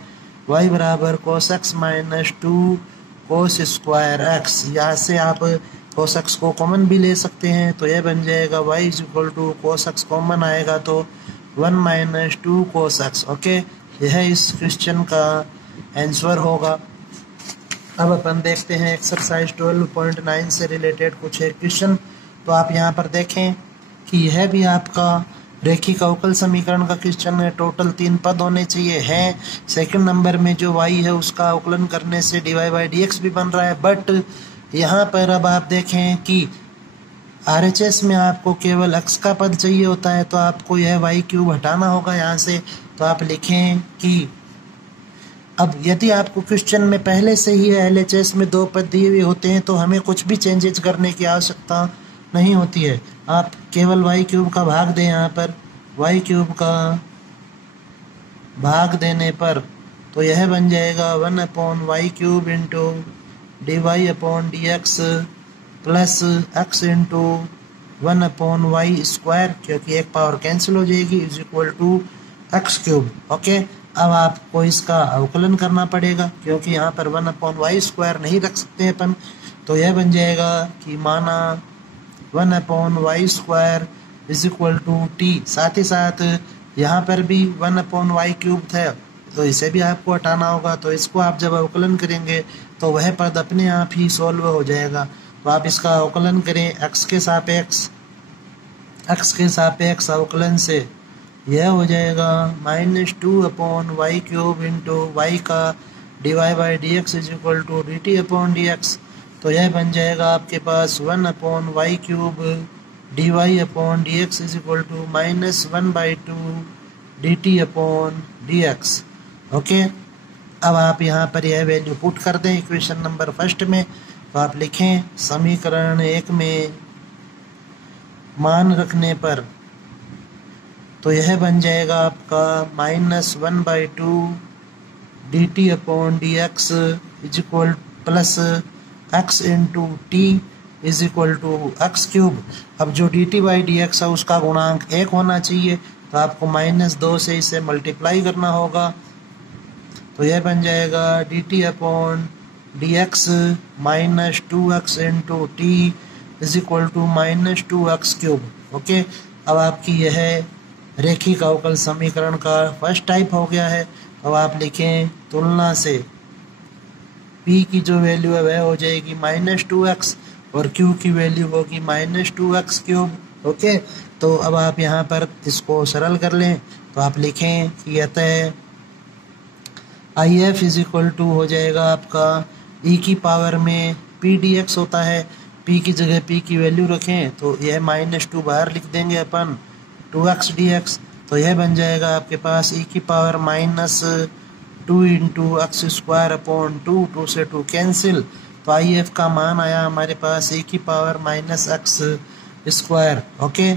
y बराबर cos x -2 cos square x. यहाँ से आप कोस एक्स को कॉमन भी ले सकते हैं, तो यह बन जाएगा y is equal to cos x common आएगा तो 1 - 2 कोस एक्स। ओके, यह इस क्वेश्चन का आंसर होगा। अब अपन देखते हैं एक्सरसाइज 12.9 से रिलेटेड कुछ है क्वेश्चन। तो आप यहाँ पर देखें कि यह भी आपका रेखिक अवकल समीकरण का क्वेश्चन है। टोटल 3 पद होने चाहिए हैं। सेकंड नंबर में जो y है उसका अवकलन करने से dy/dx भी बन रहा है, बट यहाँ पर अब आप देखें कि RHS में आपको केवल x का पद चाहिए होता है, तो आपको यह y³ हटाना होगा यहाँ से। तो आप लिखें कि अब यदि आपको क्वेश्चन में पहले से ही LHS में 2 पद दिए हुए होते हैं तो हमें कुछ भी चेंजेस करने की आवश्यकता नहीं होती है। आप केवल y³ का भाग दें, यहाँ पर y³ का भाग देने पर तो यह बन जाएगा 1 upon y³ into dy/dx plus x into 1 upon y², क्योंकि एक पावर कैंसिल हो जाएगी, is equal to x³। Okay, अब आपको इसका अवकलन करना पड़ेगा क्योंकि यहाँ पर 1 अपॉन y² नहीं रख सकते अपन, तो यह बन जाएगा कि माना 1 upon y² is equal to t। साथ ही साथ यहाँ पर भी 1 अपॉन y³ था, तो इसे भी आपको हटाना होगा। तो इसको आप जब अवकलन करेंगे तो वह पद अपने आप ही सॉल्व हो जाएगा। तो आप इसका अवकलन करें x के सापेक्ष अवकलन से यह हो जाएगा -2 अपॉन y³ इंटू y का dy/dx is equal to dt/dx। तो यह बन जाएगा आपके पास 1 upon y³ dy/dx is equal to -1/2 dt/dx। Okay, अब आप यहाँ पर यह वैल्यू पुट कर दें इक्वेशन नंबर 1 में। तो आप लिखें समीकरण 1 में मान रखने पर तो यह बन जाएगा आपका -1/2 dt/dx इज इक्वल प्लस x into t is equal to x³। अब जो dt/dx है उसका गुणांक 1 होना चाहिए, तो आपको -2 से इसे मल्टीप्लाई करना होगा। तो यह बन जाएगा dt/dx -2x into t is equal to -2x³। Okay, अब आपकी यह रेखिक अवकल समीकरण का फर्स्ट टाइप हो गया है। अब आप लिखें तुलना से p की जो वैल्यू है वह हो जाएगी -2x और q की वैल्यू होगी -2x³। ओके, तो अब आप यहाँ पर इसको सरल कर लें तो आप लिखें कि कहता है I F is equal to हो जाएगा आपका ई की पावर में पी डी एक्स होता है, पी की जगह पी की वैल्यू रखें तो यह -2 बाहर लिख देंगे अपन 2x dx, तो यह बन जाएगा आपके पास ई की power -2 into x square upon 2, 2 से 2 कैंसिल, तो आई एफ का मान आया हमारे पास ई की पावर -x स्क्वायर। ओके,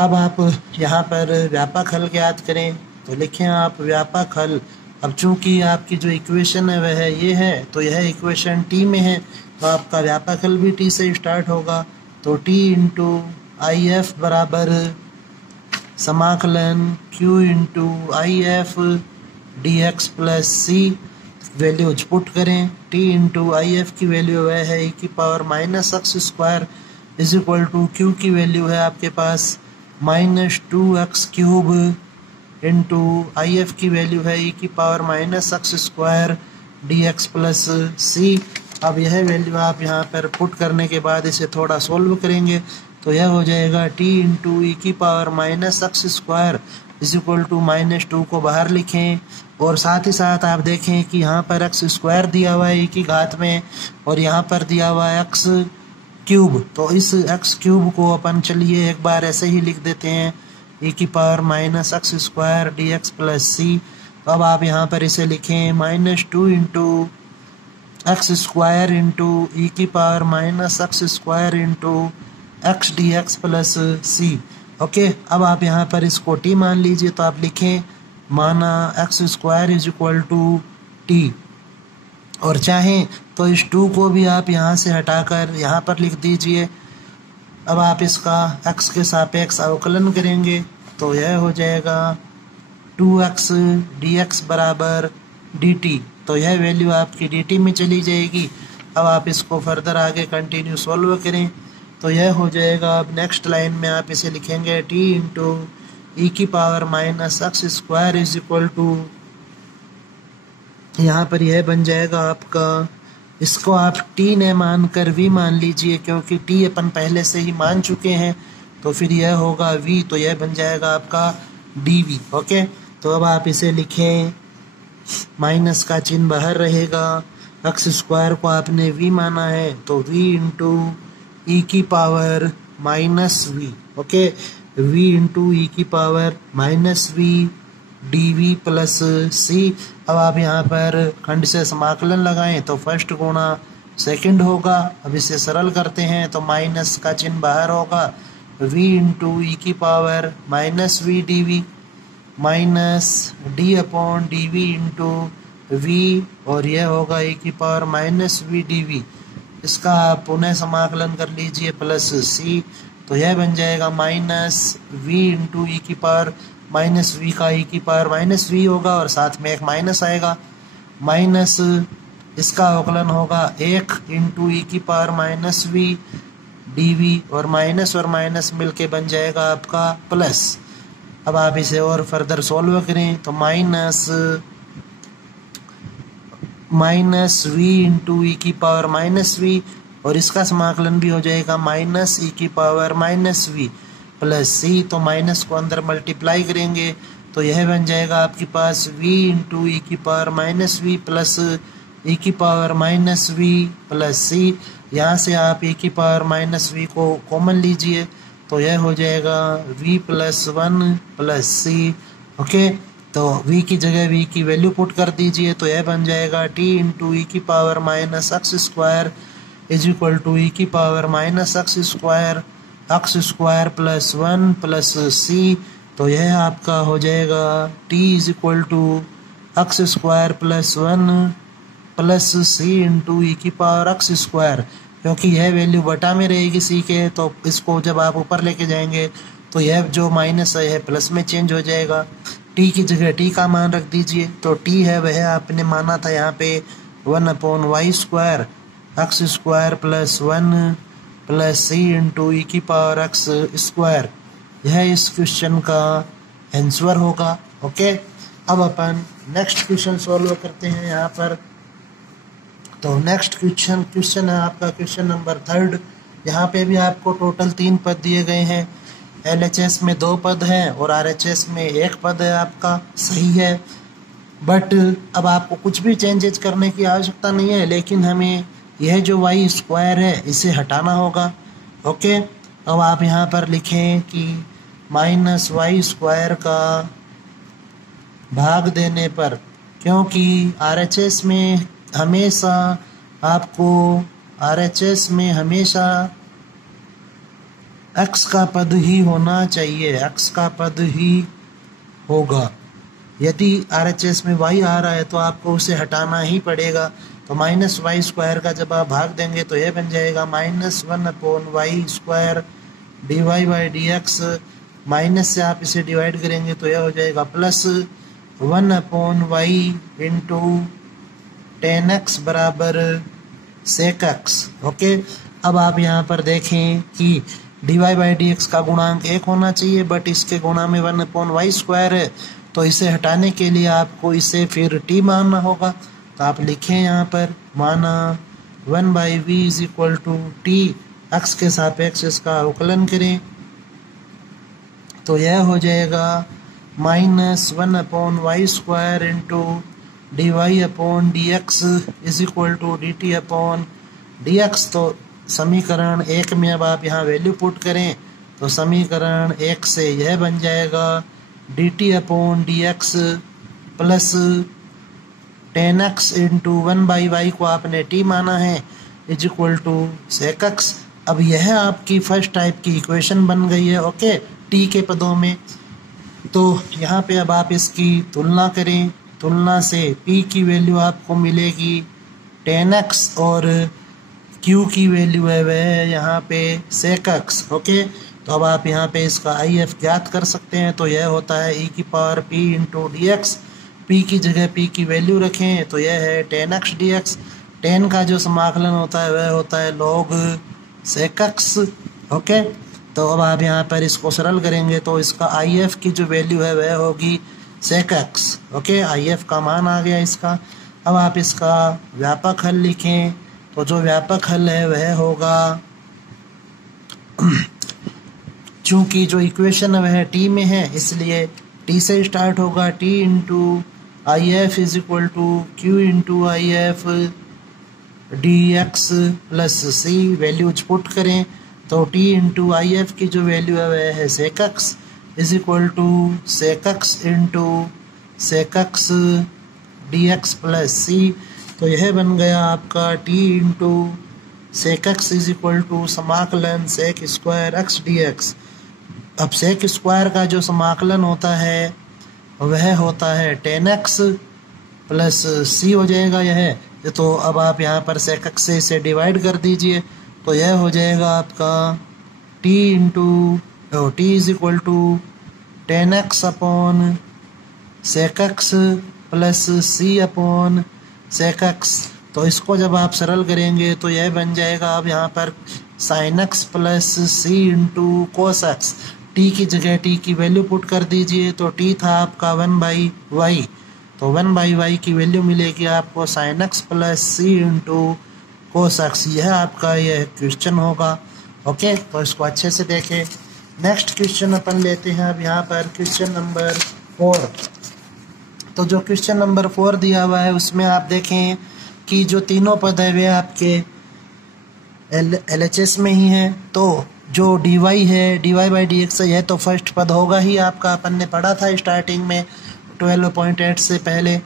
अब आप यहाँ पर व्यापक हल ज्ञात करें तो लिखें आप व्यापक हल। अब चूंकि आपकी जो इक्वेशन है वह ये है तो यह इक्वेशन टी में है तो आपका व्यापक हल भी टी से स्टार्ट होगा, तो टी इंटू आई एफ बराबर समाकलन q into I F d x plus c, values put करें, टी इंटू आई एफ की वैल्यू वह है ई की power -x square is equal to q की वैल्यू है आपके पास -2x cube into I F की वैल्यू है ई की power -x square d x plus c. अब यह वैल्यू आप यहाँ पर पुट करने के बाद इसे थोड़ा सोल्व करेंगे तो यह हो जाएगा टी इंटू ई की power -x square is equal to -2 को बाहर लिखें और साथ ही साथ आप देखें कि यहाँ पर x स्क्वायर दिया हुआ है ई की घात में और यहाँ पर दिया हुआ है x क्यूब, तो इस x क्यूब को अपन चलिए एक बार ऐसे ही लिख देते हैं ई की power -x square d x plus सी। तो अब आप यहाँ पर इसे लिखें -2 into x square into e की power -x square into x d x plus c. Okay, अब आप यहाँ पर इसको टी मान लीजिए तो आप लिखें माना x square is equal to t, और चाहें तो इस 2 को भी आप यहाँ से हटाकर यहाँ पर लिख दीजिए। अब आप इसका x के सापेक्ष अवकलन करेंगे तो यह हो जाएगा 2x dx बराबर dt, तो यह वैल्यू आपकी dt में चली जाएगी। अब आप इसको फर्दर आगे कंटिन्यू सॉल्व करें तो यह हो जाएगा। अब नेक्स्ट लाइन में आप इसे लिखेंगे t इंटू ई की power -x square is equal to, यहाँ पर यह बन जाएगा आपका, इसको आप t ने मान कर v मान लीजिए क्योंकि t अपन पहले से ही मान चुके हैं, तो फिर यह होगा v, तो यह बन जाएगा आपका dv। ओके, तो अब आप इसे लिखें, माइनस का चिन्ह बाहर रहेगा, x स्क्वायर को आपने v माना है तो v इंटू ई की power -v। Okay, v into e की power -v dv plus c. अब आप यहाँ पर खंड से समाकलन लगाएं तो फर्स्ट गुणा सेकंड होगा। अब इसे सरल करते हैं तो माइनस का चिन्ह बाहर होगा, v इंटू ई की power -v dv minus d upon dv into v, और यह होगा ई की पावर -v dv, इसका आप पुनः समाकलन कर लीजिए प्लस c, तो यह बन जाएगा -v इंटू ई की पावर -v का ई की पावर -v होगा और साथ में एक माइनस आएगा, माइनस इसका अवकलन होगा 1 इंटू ई की पावर -v dv, और माइनस मिलके बन जाएगा आपका प्लस। अब आप इसे और फर्दर सॉल्व करें तो माइनस v इंटू ई की पावर -v, और इसका समाकलन भी हो जाएगा -e की पावर -v प्लस सी, तो माइनस को अंदर मल्टीप्लाई करेंगे तो यह बन जाएगा आपके पास v इंटू ई की पावर -v प्लस ई की पावर -v प्लस सी। यहाँ से आप ई की पावर -v को कॉमन लीजिए तो यह हो जाएगा v plus 1 plus c. Okay, तो v की जगह v की वैल्यू पुट कर दीजिए तो यह बन जाएगा t इंटू ई की power -x square is equal to e की power -x square x square plus 1 plus सी, तो यह आपका हो जाएगा t is equal to x square plus 1 plus c into e की पावर x स्क्वायर, क्योंकि यह वैल्यू बटा में रहेगी सी के, तो इसको जब आप ऊपर लेके जाएंगे तो यह जो माइनस है प्लस में चेंज हो जाएगा। t की जगह t का मान रख दीजिए, तो t है वह आपने माना था यहाँ पे 1/y square x square plus 1 plus c into e की पावर x स्क्वायर, यह इस क्वेश्चन का आंसर होगा। ओके, अब अपन नेक्स्ट क्वेश्चन सॉल्व करते हैं यहाँ पर। तो नेक्स्ट क्वेश्चन है आपका क्वेश्चन नंबर 3 यहाँ पे भी आपको टोटल 3 पद दिए गए हैं। LHS में 2 पद हैं और RHS में 1 पद है आपका, सही है। बट अब आपको कुछ भी चेंजेस करने की आवश्यकता नहीं है, लेकिन हमें यह जो y स्क्वायर है इसे हटाना होगा। ओके, अब आप यहाँ पर लिखें कि माइनस वाई स्क्वायर का भाग देने पर, क्योंकि RHS में हमेशा आपको RHS में हमेशा x का पद ही होना चाहिए, x का पद ही होगा। यदि RHS में y आ रहा है तो आपको उसे हटाना ही पड़ेगा। तो माइनस वाई स्क्वायर का जब आप भाग देंगे तो यह बन जाएगा -1/y स्क्वायर dy/dx। माइनस से आप इसे डिवाइड करेंगे तो यह हो जाएगा +1/y इंटू tan x बराबर sec x। ओके, अब आप यहाँ पर देखें कि dy/dx का गुणांक 1 होना चाहिए, बट इसके गुणा में 1/y स्क्वायर है, तो इसे हटाने के लिए आपको इसे फिर t मानना होगा। तो आप लिखें यहाँ पर माना 1/v = t, x के सापेक्ष इसका अवकलन करें तो यह हो जाएगा -1/y square into dy/dx =dt/dx। तो समीकरण 1 में अब आप यहाँ वैल्यू पुट करें तो समीकरण 1 से यह बन जाएगा dt/dx plus tan x into 1/y को आपने t माना है sec x। अब यह आपकी फर्स्ट टाइप की इक्वेशन बन गई है, ओके, t के पदों में। तो यहाँ पे अब आप इसकी तुलना करें, तुलना से p की वैल्यू आपको मिलेगी tan x और q की वैल्यू है वह यहाँ पे sec x। ओके, तो अब आप यहाँ पे इसका IF ज्ञात कर सकते हैं। तो यह होता है e⁻p इंटू dx। p की जगह p की वैल्यू रखें तो यह है tan x dx। tan का जो समाकलन होता है वह होता है log sec x। ओके, तो अब आप यहाँ पर इसको सरल करेंगे तो इसका IF की जो वैल्यू है वह होगी sec x। ओके, IF का मान आ गया इसका। अब आप इसका व्यापक हल लिखें तो जो व्यापक हल है वह होगा, चूंकि जो इक्वेशन है वह t में है इसलिए t से स्टार्ट होगा, t into IF = q into IF dx plus c। Values put करें तो t इंटू IF की जो वैल्यू है वह है sec x sec x into sec x dx plus c। तो यह बन गया आपका t इंटू sec x समाकलन sec स्क्वायर x dx। अब sec स्क्वायर का जो समाकलन होता है वह होता है tan x प्लस c हो जाएगा यह। तो अब आप यहाँ पर sec x से इसे डिवाइड कर दीजिए तो यह हो जाएगा आपका t = tan x upon sec x plus c upon sec x। तो इसको जब आप सरल करेंगे तो यह बन जाएगा, अब यहाँ पर sin x plus c into cos x। t की जगह t की वैल्यू पुट कर दीजिए तो t था आपका 1/y, तो 1/y की वैल्यू मिलेगी आपको sin x plus c into cos x। यह आपका यह क्वेश्चन होगा। ओके, तो इसको अच्छे से देखें। नेक्स्ट क्वेश्चन अपन लेते हैं अब यहाँ पर क्वेश्चन नंबर 4। तो जो क्वेश्चन नंबर 4 दिया हुआ है उसमें आप देखें कि जो तीनों पद है वे आपके LHS में ही है। तो जो dy है dy/dx है, यह तो फर्स्ट पद होगा ही आपका, अपन ने पढ़ा था स्टार्टिंग में 12.8 से पहले।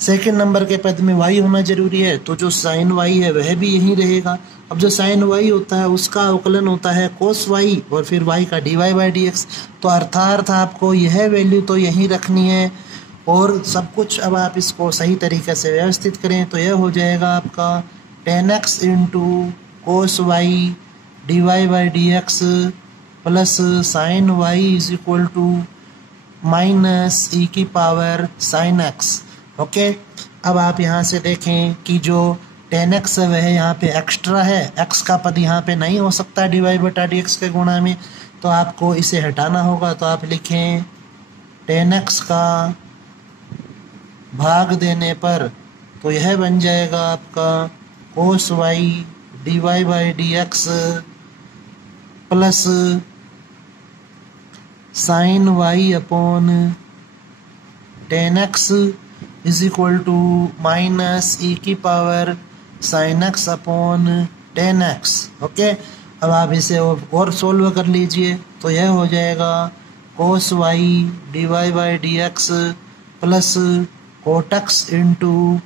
सेकंड नंबर के पद में y होना जरूरी है, तो जो sin y है वह भी यही रहेगा। अब जो sin y होता है उसका अवकलन होता है cos y और फिर y का dy/dx। तो अर्थात आपको यह वैल्यू तो यही रखनी है और सब कुछ। अब आप इसको सही तरीके से व्यवस्थित करें तो यह हो जाएगा आपका tan x into cos y dy/dx plus sin y = minus e⁻sin x। Okay, अब आप यहाँ से देखें कि जो tan x है वह यहाँ पे एक्स्ट्रा है, x का पद यहाँ पे नहीं हो सकता dy/dx के गुणा में, तो आपको इसे हटाना होगा। तो आप लिखें tan x का भाग देने पर तो यह बन जाएगा आपका cos y dy/dx plus sine y upon tan x is equal to minus e की power sine x upon tan x. Okay, अब आप इसे और सोल्व कर लीजिए तो यह हो जाएगा cos y d y by d x plus cot x into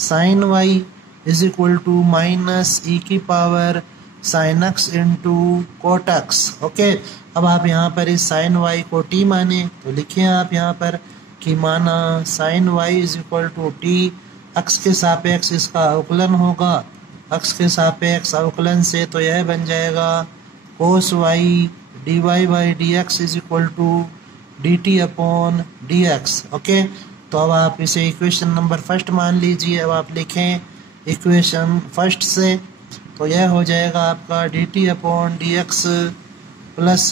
sine y is equal to minus e की power sine x into cot x. Okay, अब आप यहाँ पर इस साइन वाई को टी माने तो लिखिए आप यहाँ पर कि माना sine y is equal to t, x के सापेक्ष इसका अवकलन होगा, एक्स के सापेक्ष अवकलन से तो यह बन जाएगा cos y d y by d x is equal to d t upon d x. Okay, तो अब आप इसे इक्वेशन नंबर फर्स्ट मान लीजिए। अब आप लिखें इक्वेशन फर्स्ट से तो यह हो जाएगा आपका d t upon d x plus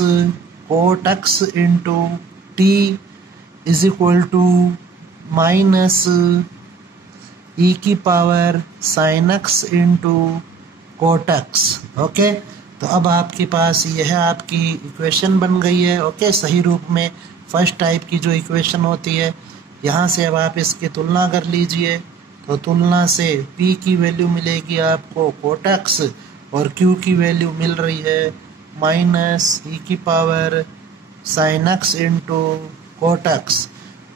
cot x into t is equal to minus e की power sine x into cot x. Okay, तो अब आपके पास यह आपकी इक्वेशन बन गई है। ओके, सही रूप में फर्स्ट टाइप की जो इक्वेशन होती है। यहाँ से अब आप इसकी तुलना कर लीजिए तो तुलना से P की वैल्यू मिलेगी आपको कोट एक्स और Q की वैल्यू मिल रही है माइनस ई की power sine x into cot x.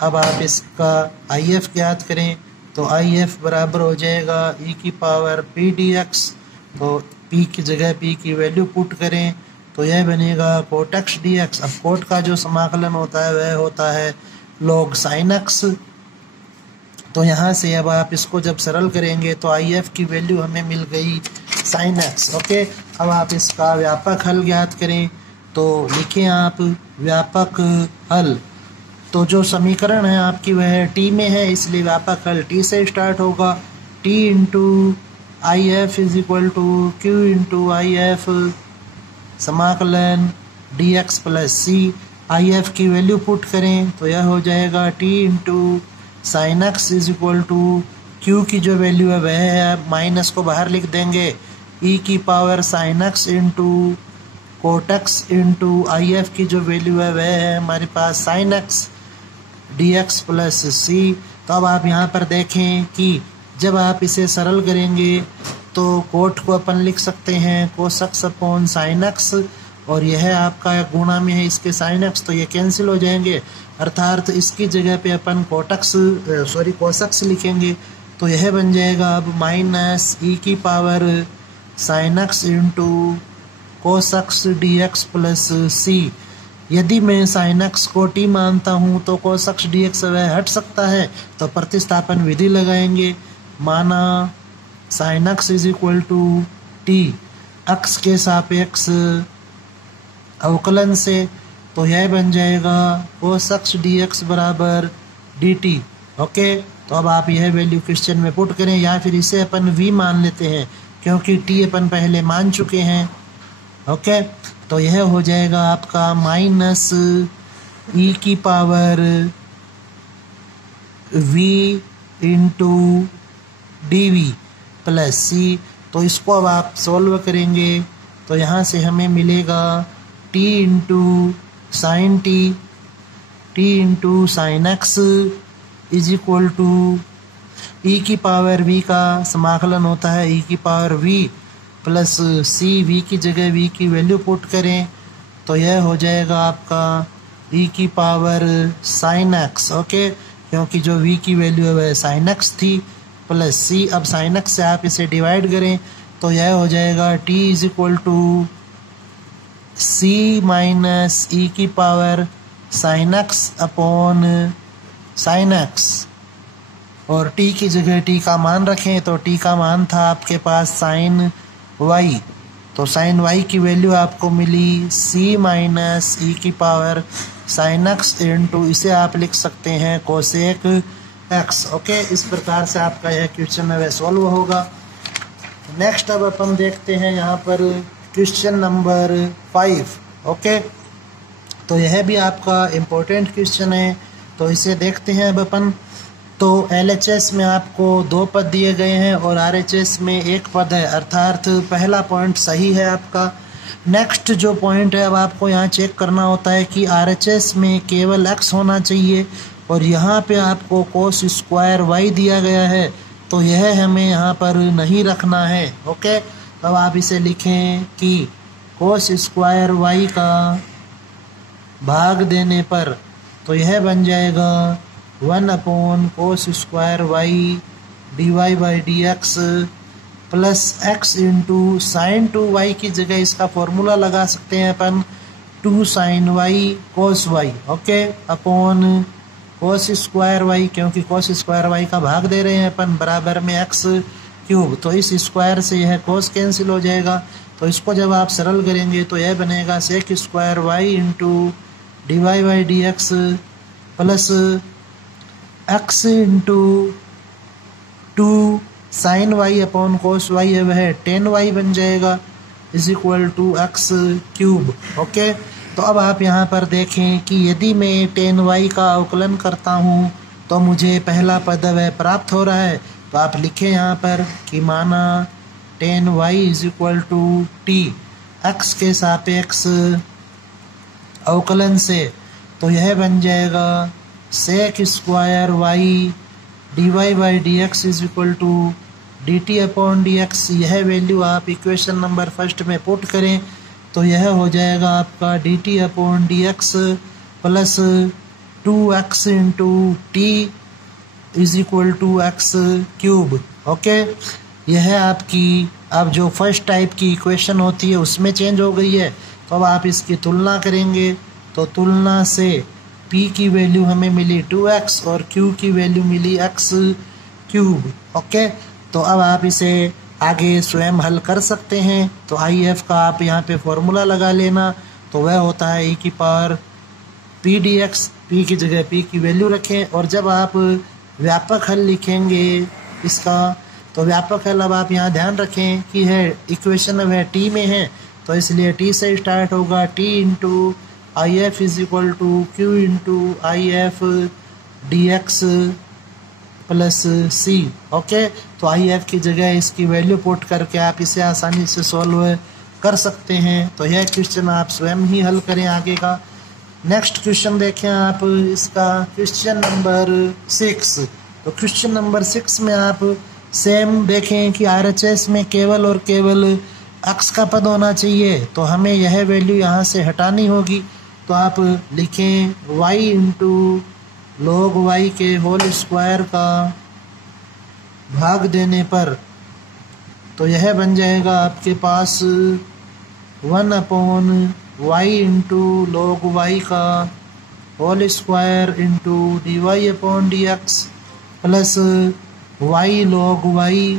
अब आप इसका IF ज्ञात करें तो IF बराबर हो जाएगा ई की पावर पी डी एक्स, तो P की जगह P की वैल्यू पुट करें तो यह बनेगा कोट एक्स डी एक्स। अब कोट का जो समाकलन होता है वह होता है लॉग साइन एक्स, तो यहाँ से अब आप इसको जब सरल करेंगे तो IF की वैल्यू हमें मिल गई साइन एक्स। ओके, अब आप इसका व्यापक हल ज्ञात करें तो लिखें आप व्यापक हल। तो जो समीकरण है आपकी वह टी में है, इसलिए व्यापक हल टी से स्टार्ट होगा। T into I F is equal to q into I F समाकलन d x plus c. I F की वैल्यू पुट करें तो यह हो जाएगा t into sine x is equal to q की जो वैल्यू है वह है, माइनस को बाहर लिख देंगे, ई की power sine x into cot x into I F की जो वैल्यू है वह है हमारे पास sine x d x plus सी। तो अब आप यहाँ पर देखें कि जब आप इसे सरल करेंगे तो कोट को अपन लिख सकते हैं cos x upon sine x और यह आपका गुणा में है इसके साइन एक्स, तो ये कैंसिल हो जाएंगे, अर्थात इसकी जगह पे अपन कोस एक्स लिखेंगे तो यह बन जाएगा अब माइनस ई की power sine x into cos x d x plus c. यदि मैं साइन एक्स को टी मानता हूँ तो कोस एक्स डी एक्स वह हट सकता है, तो प्रतिस्थापन विधि लगाएंगे। माना sine x is equal to t, x के सापेक्ष अवकलन से तो यह बन जाएगा कोस एक्स डी एक्स बराबर डी टी। ओके, तो अब आप यह वैल्यू क्वेश्चन में पुट करें या फिर इसे अपन v मान लेते हैं क्योंकि t अपन पहले मान चुके हैं। ओके, तो यह हो जाएगा आपका माइनस ई की power v into d v plus सी। तो इसको अब आप सॉल्व करेंगे तो यहाँ से हमें मिलेगा t into sine t into sine x is equal to e की पावर v का समाकलन होता है ई की power v plus c. v की जगह v की वैल्यू पुट करें तो यह हो जाएगा आपका e की पावर साइन एक्स। ओके, क्योंकि जो v की वैल्यू है वह साइन एक्स थी प्लस सी। अब साइन एक्स से आप इसे डिवाइड करें तो यह हो जाएगा t is equal to c minus e की power sine x upon sine x और t की जगह t का मान रखें तो t का मान था आपके पास साइन y, तो साइन y की वैल्यू आपको मिली c माइनस ई की पावर साइन एक्स इंटू इसे आप लिख सकते हैं कोसेक एक्स। ओके, इस प्रकार से आपका यह क्वेश्चन है वह सॉल्व होगा। नेक्स्ट अब अपन देखते हैं यहाँ पर क्वेश्चन नंबर 5। ओके, तो यह भी आपका इम्पोर्टेंट क्वेश्चन है, तो इसे देखते हैं अब अपन। तो LHS में आपको 2 पद दिए गए हैं और RHS में 1 पद है, अर्थात पहला पॉइंट सही है आपका। नेक्स्ट जो पॉइंट है, अब आपको यहाँ चेक करना होता है कि RHS में केवल x होना चाहिए और यहाँ पे आपको cos स्क्वायर y दिया गया है, तो यह हमें यहाँ पर नहीं रखना है। ओके, अब आप इसे लिखें कि cos स्क्वायर y का भाग देने पर तो यह बन जाएगा 1/cos square y dy/dx plus x into sine 2y की जगह इसका फॉर्मूला लगा सकते हैं अपन 2 sin y cos y। Okay, upon cos square y, क्योंकि cos स्क्वायर y का भाग दे रहे हैं अपन, बराबर में x क्यूब, तो इस स्क्वायर से यह cos कैंसिल हो जाएगा। तो इसको जब आप सरल करेंगे तो यह बनेगा sec square y into dy/dx plus x into 2 sine y upon cos y है वह 10y बन जाएगा is equal to x cube. Okay, तो अब आप यहाँ पर देखें कि यदि मैं 10y का अवकलन करता हूँ तो मुझे पहला पद वह प्राप्त हो रहा है। तो आप लिखें यहाँ पर कि माना 10y is equal to t x के सापेक्ष अवकलन से, तो यह बन जाएगा sec square y dy/dx is equal to dt/dx। यह वैल्यू आप इक्वेशन नंबर फर्स्ट में पुट करें तो यह हो जाएगा आपका dt/dx plus 2x into t is equal to x cube. Okay, यह आपकी अब जो फर्स्ट टाइप की इक्वेशन होती है उसमें चेंज हो गई है। तो अब आप इसकी तुलना करेंगे तो तुलना से p की वैल्यू हमें मिली 2x और q की वैल्यू मिली x क्यूब। ओके, तो अब आप इसे आगे स्वयं हल कर सकते हैं। तो IF का आप यहाँ पे फॉर्मूला लगा लेना, तो वह होता है e की पावर p dx, p की जगह p की वैल्यू रखें। और जब आप व्यापक हल लिखेंगे इसका, तो व्यापक हल अब आप यहाँ ध्यान रखें कि है इक्वेशन वह t में है, तो इसलिए t से स्टार्ट होगा, t into IF is equal to q into IF dx plus c। Okay, तो IF की जगह इसकी वैल्यू पुट करके आप इसे आसानी से सॉल्व कर सकते हैं। तो यह क्वेश्चन आप स्वयं ही हल करें आगे का। नेक्स्ट क्वेश्चन देखें आप, इसका क्वेश्चन नंबर 6। तो क्वेश्चन नंबर 6 में आप सेम देखें कि RHS में केवल और केवल x का पद होना चाहिए, तो हमें यह वैल्यू यहाँ से हटानी होगी। तो आप लिखें y इंटू log y के होल स्क्वायर का भाग देने पर, तो यह बन जाएगा आपके पास 1/y इंटू log y का whole square into dy/dx plus y log y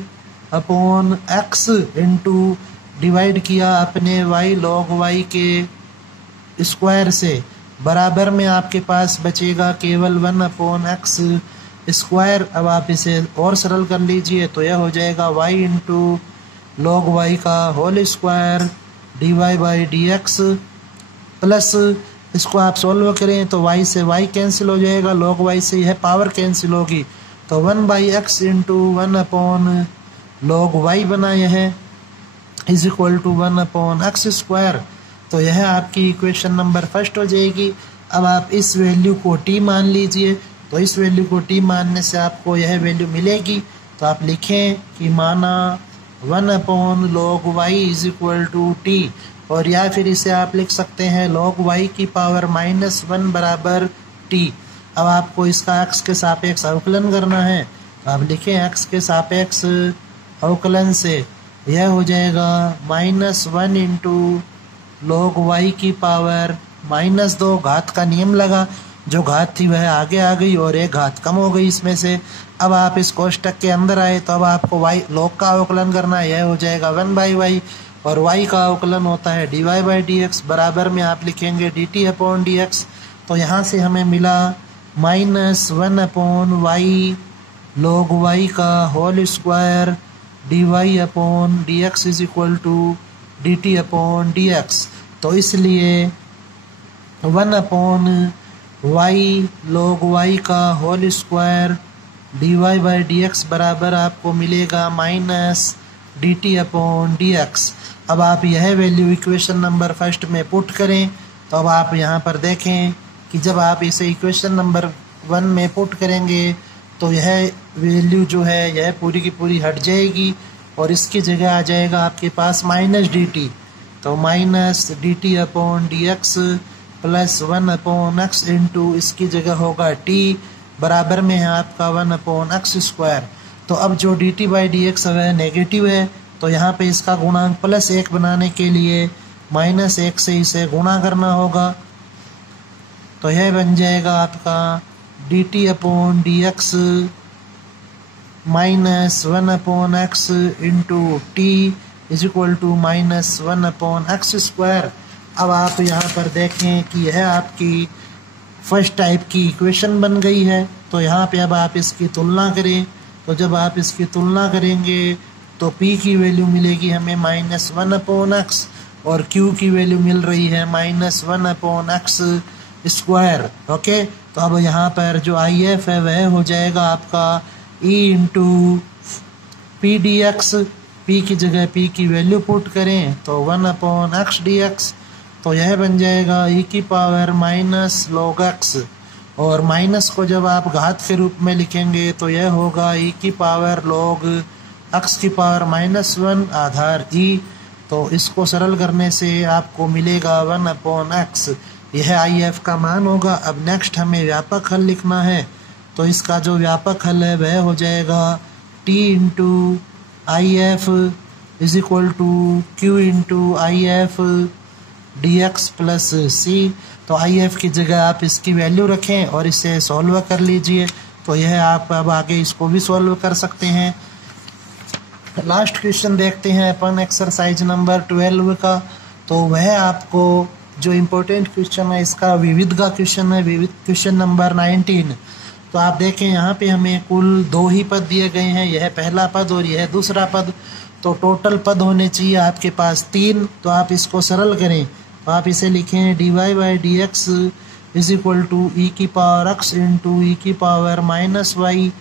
upon x into divide किया अपने y log y के स्क्वायर से, बराबर में आपके पास बचेगा केवल 1/x स्क्वायर। अब आप इसे और सरल कर लीजिए तो यह हो जाएगा y इंटू log y का होल स्क्वायर dy/dx प्लस इसको आप सॉल्व करें तो y से y कैंसिल हो जाएगा, log y से यह पावर कैंसिल होगी, तो 1/x इंटू 1/log y बना यह is equal to 1/x square. तो यह आपकी इक्वेशन नंबर फर्स्ट हो जाएगी। अब आप इस वैल्यू को t मान लीजिए, तो इस वैल्यू को t मानने से आपको यह वैल्यू मिलेगी। तो आप लिखें कि माना 1/log y is equal to t, और या फिर इसे आप लिख सकते हैं log y की पावर -1 बराबर t। अब आपको इसका x के सापेक्ष अवकलन करना है, तो आप लिखें x के सापेक्ष अवकलन से यह हो जाएगा -1 इंटू log y की पावर -2, घात का नियम लगा, जो घात थी वह आगे आ गई और एक घात कम हो गई इसमें से। अब आप इस कोष्टक के अंदर आए तो अब आपको y log का अवकलन करना है, यह हो जाएगा 1/y, और y का अवकलन होता है dy/dx, बराबर में आप लिखेंगे dt/dx। तो यहाँ से हमें मिला -1/y log y का whole square dy/dx is equal to dt/dx। तो इसलिए 1/y log y का होल स्क्वायर dy/dx बराबर आपको मिलेगा dt अपॉन dx। अब आप यह वैल्यू इक्वेशन नंबर फर्स्ट में पुट करें। तो अब आप यहाँ पर देखें कि जब आप इसे इक्वेशन नंबर 1 में पुट करेंगे तो यह वैल्यू जो है यह पूरी की पूरी हट जाएगी और इसकी जगह आ जाएगा आपके पास माइनस dt। तो minus dt upon dx plus 1 upon x into इसकी जगह होगा t बराबर में है आपका 1 अपॉन x स्क्वायर। तो अब जो dt बाई dx है नेगेटिव है, तो यहाँ पे इसका गुणांक प्लस 1 बनाने के लिए माइनस 1 से इसे गुणा करना होगा। तो यह बन जाएगा आपका dt upon dx minus 1 upon x into t is equal to minus 1 upon x square. अब आप यहाँ पर देखें कि यह आपकी फर्स्ट टाइप की इक्वेशन बन गई है। तो यहाँ पे अब आप इसकी तुलना करें। तो जब आप इसकी तुलना करेंगे तो p की वैल्यू मिलेगी हमें माइनस 1 अपॉन x और q की वैल्यू मिल रही है minus 1 upon x square. Okay, तो अब यहाँ पर जो IF है वह हो जाएगा आपका e into P D x. P की जगह p की वैल्यू पुट करें तो 1 अपॉन x dx। तो यह बन जाएगा e की पावर माइनस log x और माइनस को जब आप घात के रूप में लिखेंगे तो यह होगा e की पावर log x की पावर माइनस 1 आधार e। तो इसको सरल करने से आपको मिलेगा 1 अपॉन x। यह IF का मान होगा। अब नेक्स्ट हमें व्यापक हल लिखना है। तो इसका जो व्यापक हल है वह हो जाएगा t into IF is equal to q into IF dx plus c। तो IF की जगह आप इसकी वैल्यू रखें और इसे सॉल्व कर लीजिए। तो यह आप अब आगे इसको भी सॉल्व कर सकते हैं। लास्ट क्वेश्चन देखते हैं अपन एक्सरसाइज नंबर 12 का। तो वह आपको जो इम्पोर्टेंट क्वेश्चन है इसका विविध का क्वेश्चन है, विविध क्वेश्चन नंबर 19। तो आप देखें यहाँ पे हमें कुल 2 ही पद दिए गए हैं, यह पहला पद और यह दूसरा पद। तो टोटल पद होने चाहिए आपके पास 3। तो आप इसको सरल करें तो आप इसे लिखें dy by d x is equal to e की पावर x इंटू ई की पावर माइनस वाई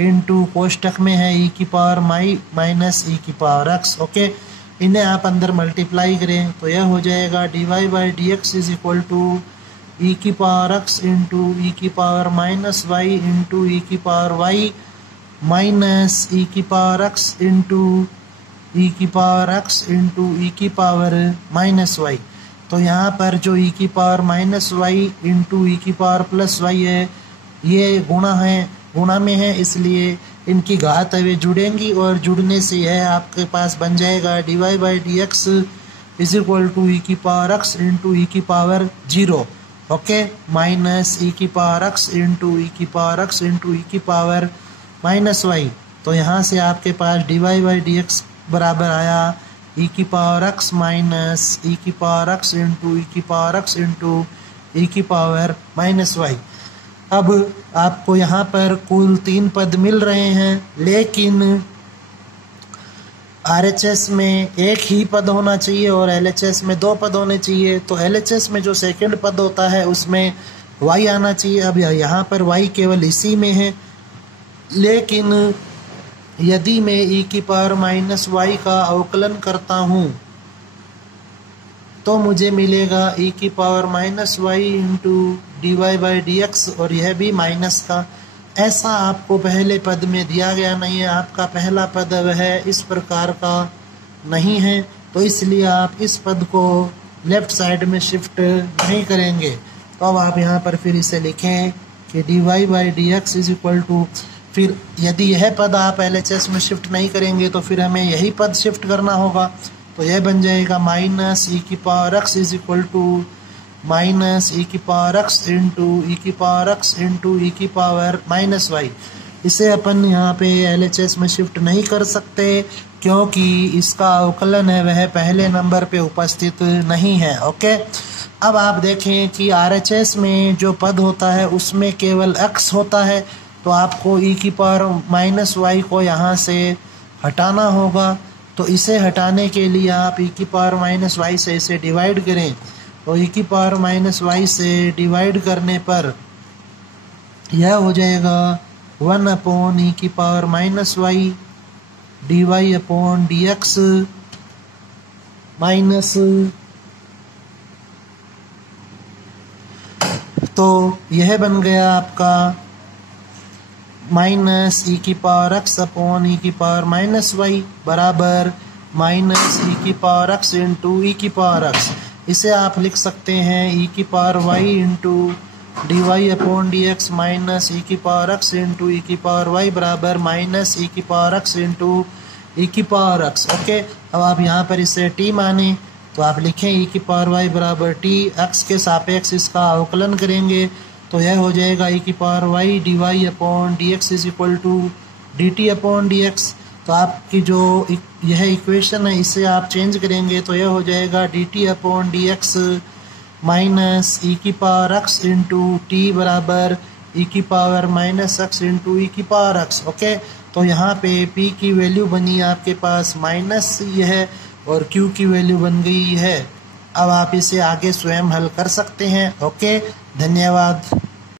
इंटू कोष्टक में है ई की पावर माइनस ई की पावर x। ओके, इन्हें आप अंदर मल्टीप्लाई करें तो यह हो जाएगा dy by d x is equal to e की पावर x इंटू ई की power minus y into e की पावर वाई माइनस ई की पावर x इंटू ई की पावर x इंटू ई की पावर माइनस वाई। तो यहाँ पर जो ई की power minus y into e की पावर प्लस वाई है ये गुणा में है, इसलिए इनकी घात है वे जुड़ेंगी और जुड़ने से यह आपके पास बन जाएगा dy by d x is equal to e की पावर x इंटू ई की पावर 0। ओके, माइनस ई की पावर x इंटू ई की पावर x इंटू ई की पावर माइनस वाई। तो यहाँ से आपके पास dy बाई डी एक्स बराबर आया ई की पावर x माइनस ई की पावर x इंटू ई की पावर x इंटू ई की पावर माइनस वाई। अब आपको यहाँ पर कुल 3 पद मिल रहे हैं, लेकिन RHS में एक ही पद होना चाहिए और LHS में 2 पद होने चाहिए। तो LHS में जो सेकंड पद होता है उसमें y आना चाहिए। अब यहाँ पर y केवल इसी में है, लेकिन यदि मैं e की पावर माइनस वाई का अवकलन करता हूँ तो मुझे मिलेगा e की power minus y into d y by d x और यह भी माइनस का। ऐसा आपको पहले पद में दिया गया नहीं है, आपका पहला पद वह इस प्रकार का नहीं है, तो इसलिए आप इस पद को लेफ्ट साइड में शिफ्ट नहीं करेंगे। तो अब आप यहाँ पर फिर इसे लिखें कि d y by d x is equal to, फिर यदि यह पद आप LHS में शिफ्ट नहीं करेंगे तो फिर हमें यही पद शिफ्ट करना होगा। तो यह बन जाएगा माइनस ई की power x is equal to minus e की पावर x इंटू ई की पावर x इंटू ई की पावर माइनस वाई। इसे अपन यहाँ पे LHS में शिफ्ट नहीं कर सकते क्योंकि इसका अवकलन है वह पहले नंबर पे उपस्थित नहीं है। ओके, अब आप देखें कि RHS में जो पद होता है उसमें केवल x होता है, तो आपको e की पावर माइनस वाई को यहाँ से हटाना होगा। तो इसे हटाने के लिए आप e की पावर माइनस वाई से इसे डिवाइड करें। तो e की पावर माइनस वाई से डिवाइड करने पर यह हो जाएगा 1 अपॉन ई की power minus y d y upon d x minus, तो यह बन गया आपका माइनस ई की पावर एक्स अपॉन ई की पावर माइनस वाई बराबर माइनस ई की पावर एक्स इंटू ई की पावर एक्स। इसे आप लिख सकते हैं ई की power y into d y upon d x minus e की पावर एक्स इंटू ई की पावर वाई बराबर माइनस ई की पावर एक्स इंटू ई की पावर एक्स। ओके, अब आप यहाँ पर इसे टी माने तो आप लिखें ई की पावर वाई बराबर टी, एक्स के सापेक्ष इसका अवकलन करेंगे तो यह हो जाएगा ई की power y d y upon d x is equal to d t upon d x. तो आपकी जो यह इक्वेशन है इसे आप चेंज करेंगे तो यह हो जाएगा d t upon d x minus e की पावर एक्स इंटू टी बराबर ई की power minus x into e की पावर एक्स। ओके, तो यहाँ पे पी की वैल्यू बनी आपके पास माइनस यह और क्यू की वैल्यू बन गई है। अब आप इसे आगे स्वयं हल कर सकते हैं। ओके, धन्यवाद।